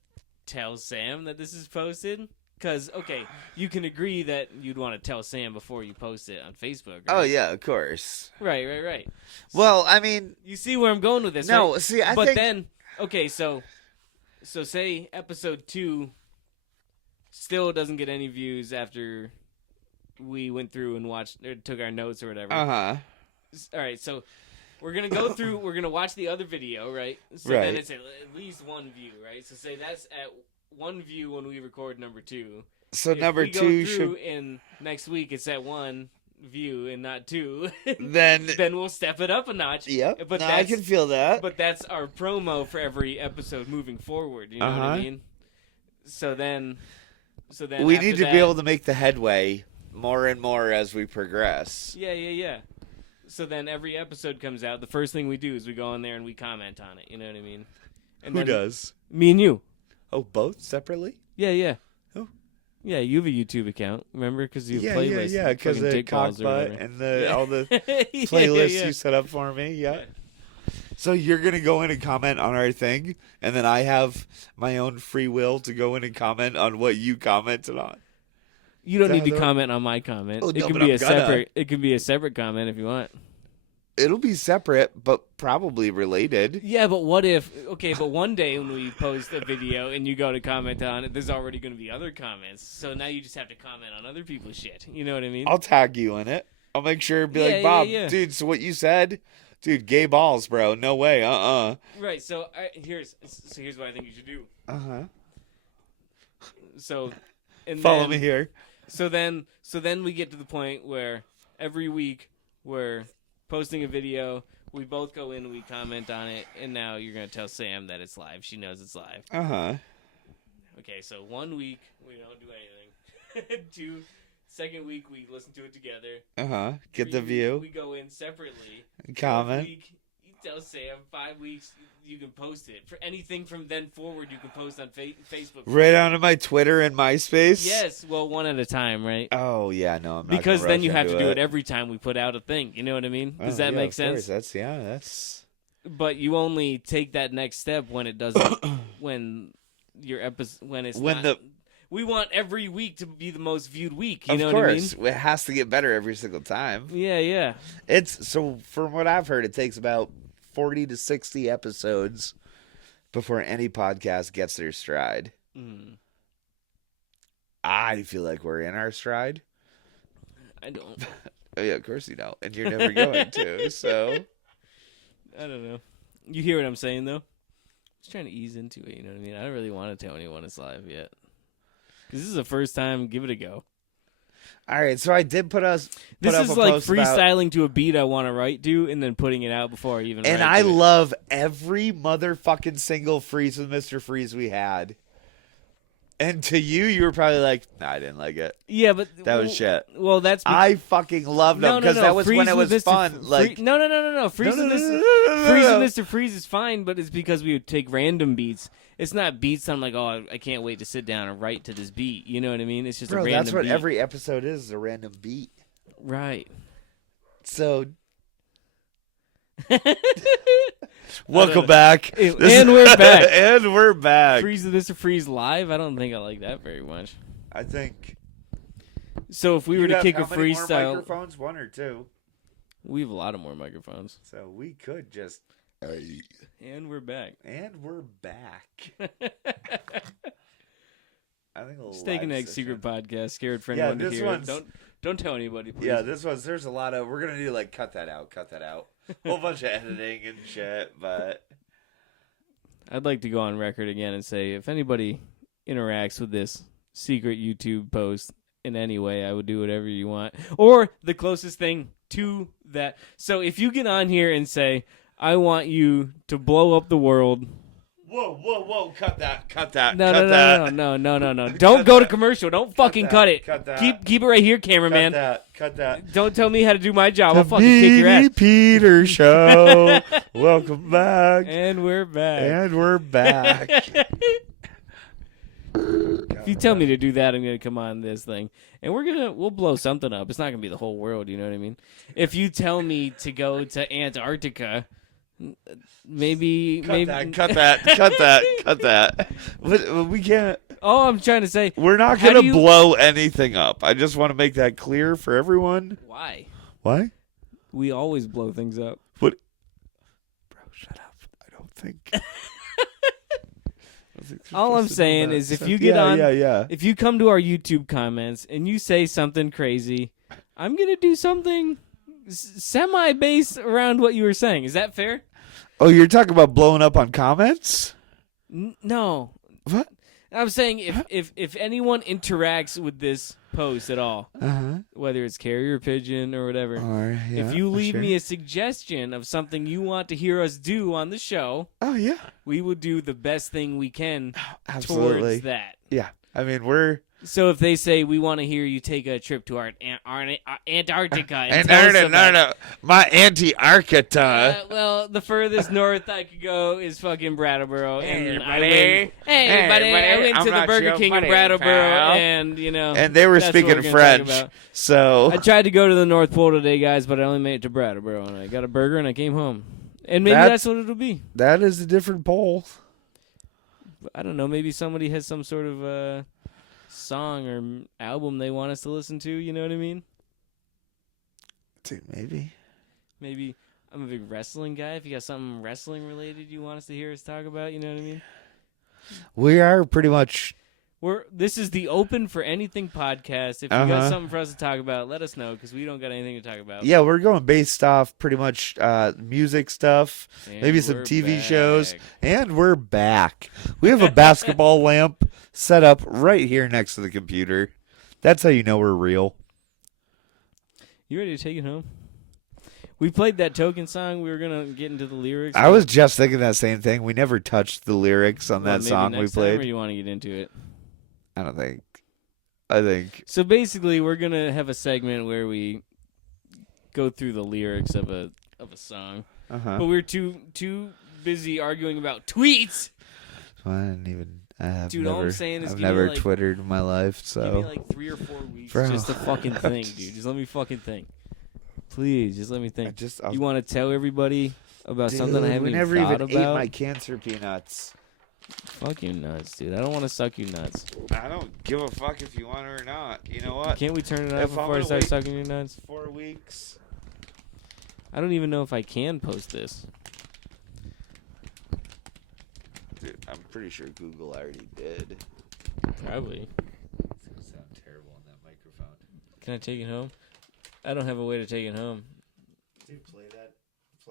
tell Sam that this is posted? Because, okay, you can agree that you'd want to tell Sam before you post it on Facebook, right? oh yeah, of course. Right. Well, I mean, You see where I'm going with this, no, right? see, I But think then, okay, so say episode 2 still doesn't get any views after we went through and watched or took our notes or whatever. uh-huh. All right, so we're gonna go through. We're gonna watch the other video, right? So Right. then it's at least 1 view, right? So say that's at 1 view when we record number 2. So If number we go 2 through should and next week it's at 1 view and not 2. then then we'll step it up a notch. yep. But no, I can feel that. But that's our promo for every episode moving forward. You know what I Uh-huh. mean? So then we after need to that- be able to make the headway more and more as we progress. Yeah. So then every episode comes out. The first thing we do is we go in there and we comment on it. You know what I mean? And Who then- does? Me and you. Oh, both separately? Yeah. Oh. Yeah, you have a YouTube account. Remember? Because you have Yeah, playlists. yeah, because fucking the dick balls or cockbutt whatever. and the Yeah. all the Yeah, playlists yeah. you set up for me. Yeah. So you're gonna go in and comment on our thing, and then I have my own free will to go in and comment on what you commented on. You don't Is need that to how- comment on my comment. Oh, it no, could but be I'm a gonna. separate. It could be a separate comment if you want. It'll be separate, but probably related. Yeah, but what if? Okay, but one day when we post a video and you go to comment on it, there's already going to be other comments. So now you just have to comment on other people's shit. You know what I mean? I'll tag you in it. I'll make sure and be Yeah, like, yeah, Bob, yeah. dude, so what you said, dude, gay balls, bro. No way. Right. So here's what I think you should do. Uh-huh. So, and Follow then, me here. So then we get to the point where every week we're posting a video. We both go in and we comment on it, and now you're gonna tell Sam that it's live. She knows it's live. Uh-huh. Okay, so 1 week we don't do anything. Second week we listen to it together. Uh-huh. Get 3 the week, view. We go in separately. Comment. 4th week, you tell Sam. 5 weeks you can post it. For anything from then forward, you can post on Facebook. Right onto my Twitter and MySpace? Yes, well, one at a time, right? Oh, yeah, no, I'm not Because gonna then rush you have to into do it every time we put out a thing. You know what I mean? Does that make of sense? course. That's... But you only take that next step when it doesn't. when your episode, when it's When not, we want every week to be the most viewed week. You Of know course. what I It has to get better every single time. mean? Yeah. It's so from what I've heard, it takes about 40 to 60 episodes before any podcast gets their stride. Mm, I feel like we're in our stride. I don't. Oh yeah, of course you don't, and you're never going to. So I don't know. You hear what I'm saying though? Just trying to ease into it. You know what I mean? I don't really want to tell anyone it's live yet. Because this is the first time. Give it a go. All right, so I did put This up is a like post about- freestyling to a beat I want to write to, and then putting it out before I even. and write I to it. love every motherfucking single Freeze with Mr. Freeze we had. And to you, you were probably like, nah, I didn't like it. Yeah, but That was shit. Well, that's I fucking loved them because that was when Freeze it with was Mr. fun. Like, No. Freeze No, with no, Mr. no, no, no, Freeze no. with Mr. Freeze is fine, but it's because we would take random beats. It's not beats that I'm like, oh, I can't wait to sit down and write to this beat. You know what I mean? It's just bro, a random that's what beat. every episode is a random beat. Right. So, welcome back. And This- we're back. and we're back. Freeze with Mr. Freeze live? I don't think I like that very much. I think So if we were you to have kick a how many more freestyle, microphones, 1 or 2. we have a lot of more microphones. So we could just. And we're back. And we're back. I think a Steak and live Egg session. Secret Podcast. Scared for Yeah, anyone to this hear. one's- Don't tell anybody, please. Yeah, this was. There's a lot of. We're gonna do like cut that out, whole bunch of editing and shit. But I'd like to go on record again and say if anybody interacts with this secret YouTube post in any way, I would do whatever you want. Or the closest thing to that. So if you get on here and say, I want you to blow up the world. whoa, cut that, cut that, No. cut Don't go to that. commercial. Don't fucking that. cut it. Cut that. Keep it right here, cameraman. cut that. Don't tell me how to do my job. I'll fucking kick your ass. Peter Show. Welcome back, And we're back. and we're back. If you tell me to do that, I'm gonna come on this thing, and we'll blow something up. It's not gonna be the whole world, you know what I mean? If you tell me to go to Antarctica, maybe cut that. But we can't. Oh, I'm trying to say, We're not How gonna do you- blow anything up. I just want to make that clear for everyone. why Why? we always blow things up. What? Bro, shut up. I don't think. All I'm saying is, if you get on, yeah. if you come to our YouTube comments and you say something crazy, I'm gonna do something semi-based around what you were saying. Is that fair? Oh, you're talking about blowing up on comments? No. What? I'm saying if anyone interacts with this post at all, Uh-huh. whether it's carrier pigeon or whatever, if you leave me a suggestion of something you want to hear us do on the show, Oh, yeah. we will do the best thing we can Absolutely. towards that. Yeah. I mean, we're... So if they say we want to hear you take a trip to our Antarctica and tell us about no. My Antarctica. well, the furthest north I could go is fucking Brattleboro, and I buddy. went. Hey, buddy, I went I'm to the not Burger your King in buddy, Brattleboro, pal. and And they were that's what we're speaking gonna French. talk about. So... I tried to go to the North Pole today, guys, but I only made it to Brattleboro, and I got a burger, and I came home. And maybe that's what it'll be. That is a different poll. I don't know. Maybe somebody has some sort of song or album they want us to listen to. You know what I mean? Dude, maybe. Maybe I'm a big wrestling guy. If you got something wrestling related you want us to hear us talk about, you know what I mean? We are pretty much... This is the Open for Anything podcast. If you got something for us to talk about, let us know, because we don't got anything to talk about. Yeah, we're going based off pretty much music stuff, And maybe some we're TV shows, back. and we're back. We have a basketball lamp set up right here next to the computer. That's how you know we're real. You ready to take it home? We played that Token song. We were going to get into the lyrics. I was just thinking that same thing. We never touched the lyrics on Well, that maybe song we next time, played. or you want to get into it? I don't think. I think. So basically, we're going to have a segment where we go through the lyrics of a song. Uh-huh. But we're too busy arguing about tweets. I didn't even. I have Dude, never, all I'm saying is I've give me, never like- Twittered in my life, so. Give me like 3 or 4 weeks Bro. just to fucking think, dude. Just let me fucking think. Please, just let me think. You want to tell everybody about something I haven't we even never thought even about? ate my cancer peanuts. Fuck you nuts, dude. I don't want to suck you nuts. I don't give a fuck if you want it or not. You know what? Can't we turn it off If I'm before I gonna start wait- sucking your nuts? 4 weeks. I don't even know if I can post this. Dude, I'm pretty sure Google already did. Probably. It's gonna sound terrible on that microphone. Can I take it home? I don't have a way to take it home. Dude, play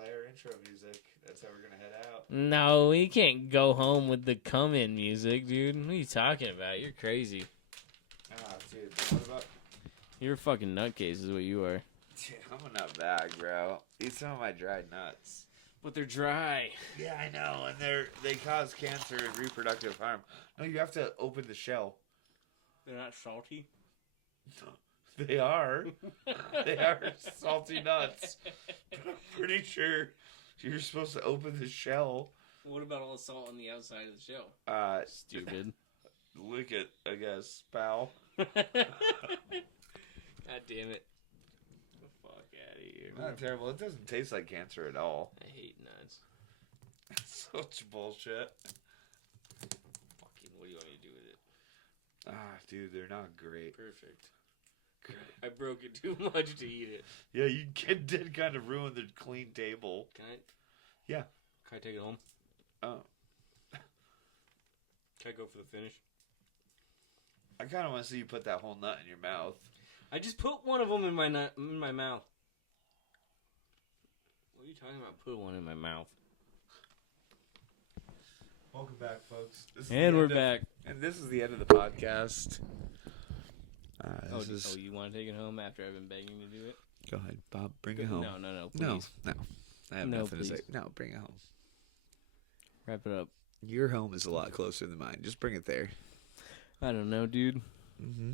our intro music. That's how we're gonna head out. No, we can't go home with the come-in music, dude. What are you talking about? You're crazy. Ah, dude, You're a fucking nutcase, is what you are. Dude, I'm a nut bag, bro. Eat some of my dried nuts. But they're dry. Yeah, I know, and they cause cancer and reproductive harm. No, you have to open the shell. They're not salty. They are. They are salty nuts. But I'm pretty sure you're supposed to open the shell. What about all the salt on the outside of the shell? Stupid. Lick it, I guess, pal. God damn it. Get the fuck out of here. Not terrible. It doesn't taste like cancer at all. I hate nuts. It's such bullshit. Fucking, what do you want me to do with it? Dude, they're not great. Perfect. I broke it too much to eat it. Yeah, you did kind of ruin the clean table. Can I? Yeah. Can I take it home? Oh. Can I go for the finish? I kind of want to see you put that whole nut in your mouth. I just put one of them in my mouth. What are you talking about? Put one in my mouth. Welcome back, folks. And we're back. And this is the end of the podcast. You want to take it home after I've been begging to do it? Go ahead, Bob. Bring it home. No, please. No. I have No, nothing to say. please. No, bring it home. Wrap it up. Your home is a lot closer than mine. Just bring it there. I don't know, dude. Mm-hmm.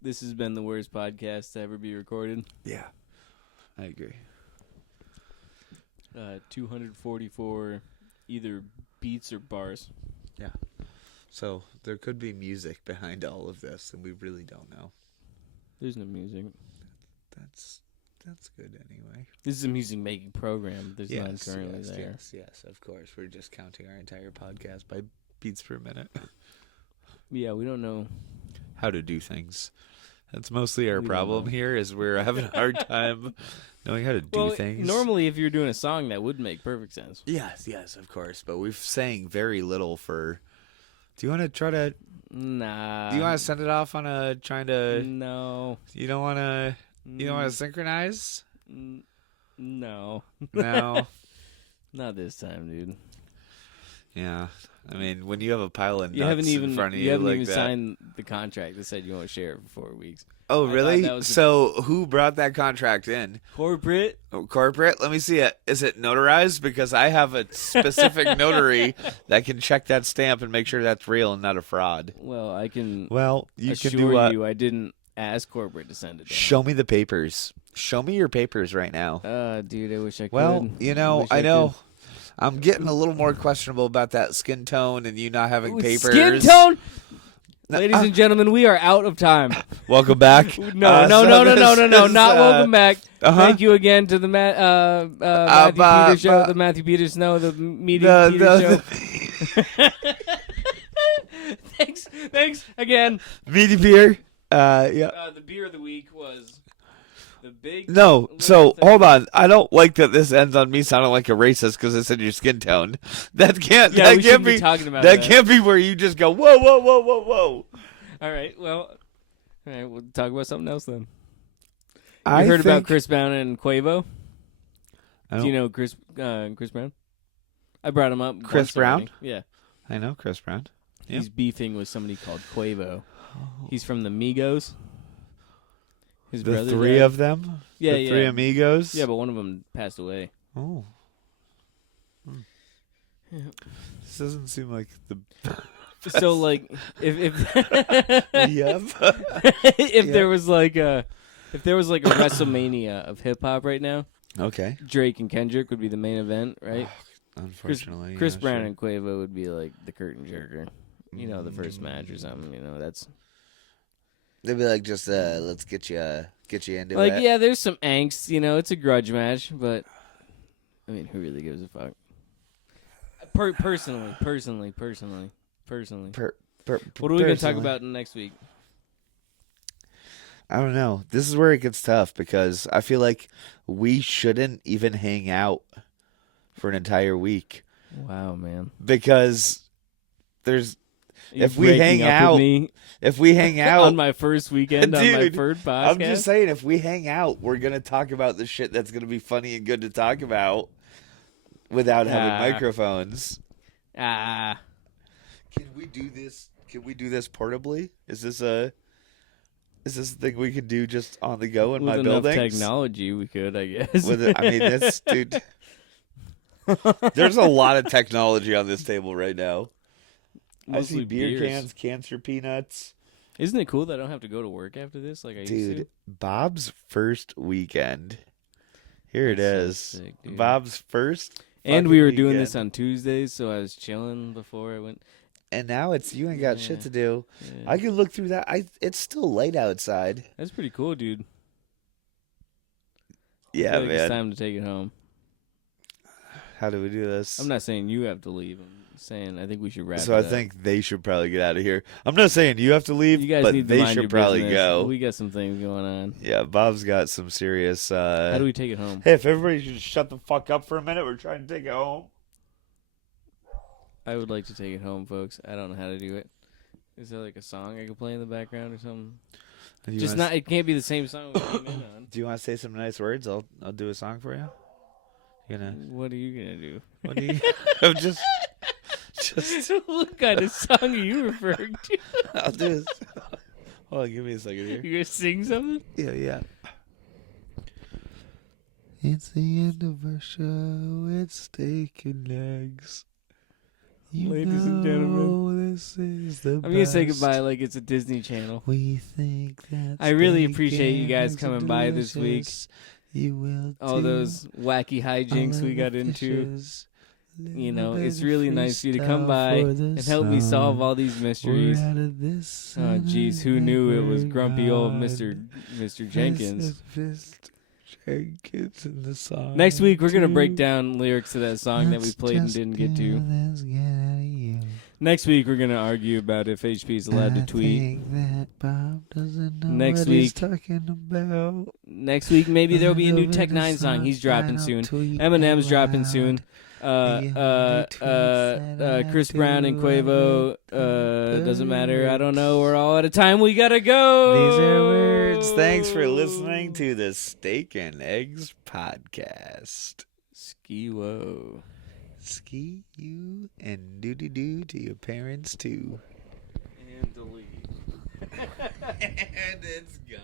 This has been the worst podcast to ever be recorded. Yeah, I agree. 244 either beats or bars. Yeah. So there could be music behind all of this, and we really don't know. There's no music. That's good anyway. This is a music making program. There's none currently there. Yes, of course. We're just counting our entire podcast by beats per minute. Yeah, we don't know. How to do things. That's mostly our We don't problem know. here is we're having a hard time knowing how to do things. Normally, if you're doing a song, that would make perfect sense. Yes, of course. But we've sang very little for... Do you want to try to... Nah. Do you want to send it off on a trying to... No. You don't want to... You don't want to synchronize? No. No. Not this time, dude. Yeah. I mean, when you have a pile of nuts You haven't even in front of you, you haven't like even that. signed the contract that said you won't share it for 4 weeks. Oh, I really? thought that was So who brought that contract in? Corporate? Oh, corporate? Let me see it. Is it notarized? Because I have a specific notary that can check that stamp and make sure that's real and not a fraud. Well, I can Well, you assure can do what? you I didn't ask corporate to send it down. Show me the papers. Show me your papers right now. Dude, I wish I could. Well, you know, Wish I know. could. I'm getting a little more questionable about that skin tone and you not having Ooh, papers. Skin tone? Ladies and gentlemen, we are out of time. Welcome back. No, So no, this is, not welcome back. uh-huh. Thank you again to the Matthew Peters show, the Matthew Peters Snow, the Media Peters show. Thanks again. Meaty beer. Yeah. The beer of the week was the big. No, little so thing. hold on. I don't like that this ends on me sounding like a racist because I said your skin tone. That can't. Yeah, that we can't shouldn't be be talking about that. that. Can't be where you just go whoa, whoa, whoa, whoa, whoa. All right, well, we'll talk about something else then. I You heard about think- Chris Brown and Quavo? I Do don't- you know Chris Brown? I brought him up. Chris once Brown? already. Yeah. I know Chris Brown. Yeah. He's beefing with somebody called Quavo. He's from the Migos. His The brother three died. of them. Yeah, the three yeah. amigos. Yeah, but one of them passed away. Oh. This doesn't seem like the. So like, if Yep. if there was like a WrestleMania of hip hop right now, Okay. Drake and Kendrick would be the main event, right? Unfortunately, Chris yeah, Brown sure. and Quavo would be like the curtain jerker. You know, the first match or something. You know, that's They'd be like, just let's get you into like, it. yeah, there's some angst. You know, it's a grudge match, but I mean, who really gives a fuck? Personally. What are we gonna talk about next week? I don't know. This is where it gets tough because I feel like we shouldn't even hang out for an entire week Wow, man. because there's You If we breaking hang up with out me if we hang out on my first weekend on my Dude, third podcast, I'm just saying if we hang out, we're gonna talk about the shit that's gonna be funny and good to talk about without having Ah. microphones. ah, Can we do this? Can we do this portably? Is this a? Is this a thing we could do just on the go in With my enough buildings? technology, we could, I guess. With it, I mean, this dude. There's a lot of technology on this table right now. I Mostly see beer beers. cans, cancer peanuts. Isn't it cool that I don't have to go to work after this like I used Dude, to? Bob's first weekend. Here it That's is. so sick, dude. Bob's first. And we fucking were doing this weekend. on Tuesdays, so I was chilling before I went. And now it's you ain't got shit Yeah. to do. Yeah. I can look through that. It's still light outside. That's pretty cool, dude. I Yeah, feel like It's man. time to take it home. How do we do this? I'm not saying you have to leave. I'm saying I think we should wrap So it I up. think they should probably get out of here. I'm not saying you have to leave, you guys but need to they mind should your probably business. go. We got some things going on. Yeah, Bob's got some serious. How do we take it home? Hey, if everybody should shut the fuck up for a minute, we're trying to take it home. I would like to take it home, folks. I don't know how to do it. Is there like a song I could play in the background or something? Just not. It can't be the same song we came in on. Do you want to say some nice words? I'll do a song for you. You gonna? What are you gonna do? What do you? I'm just. What kind of song are you referring to? I'll do this. Hold on, give me a second here. You gonna sing something? Yeah. It's the end of our show. It's steak and eggs. You Ladies and gentlemen, this is the I'm gonna say best. goodbye like it's a Disney Channel. We think that I really steak appreciate you and guys eggs coming are by this week. delicious. You will All too. those wacky hijinks we got into. Fishes. You know, it's Little really nice of you to come freestyle by for the and help me solve sun. all these mysteries. We're out of this Oh, jeez, who and knew it was we're grumpy old gone. Mr. Jenkins? Mr. Jenkins in the song. Next week, we're gonna break too. down lyrics to that song that we Let's played and just didn't get to. let's get out of here. Next week, we're gonna argue about if HP is allowed to I tweet. think that Bob doesn't know Next what he's week- talking about. Next week, maybe there'll be a new Tech Nine song. He's dropping soon. Eminem's dropping soon. Chris Brown and Quavo. Doesn't matter. I don't know. We're all out of time. We gotta go. These are words. Thanks for listening to the Steak and Eggs podcast. Ski-wo. Ski you and doo-doo-doo to your parents too. And delete. And it's gone.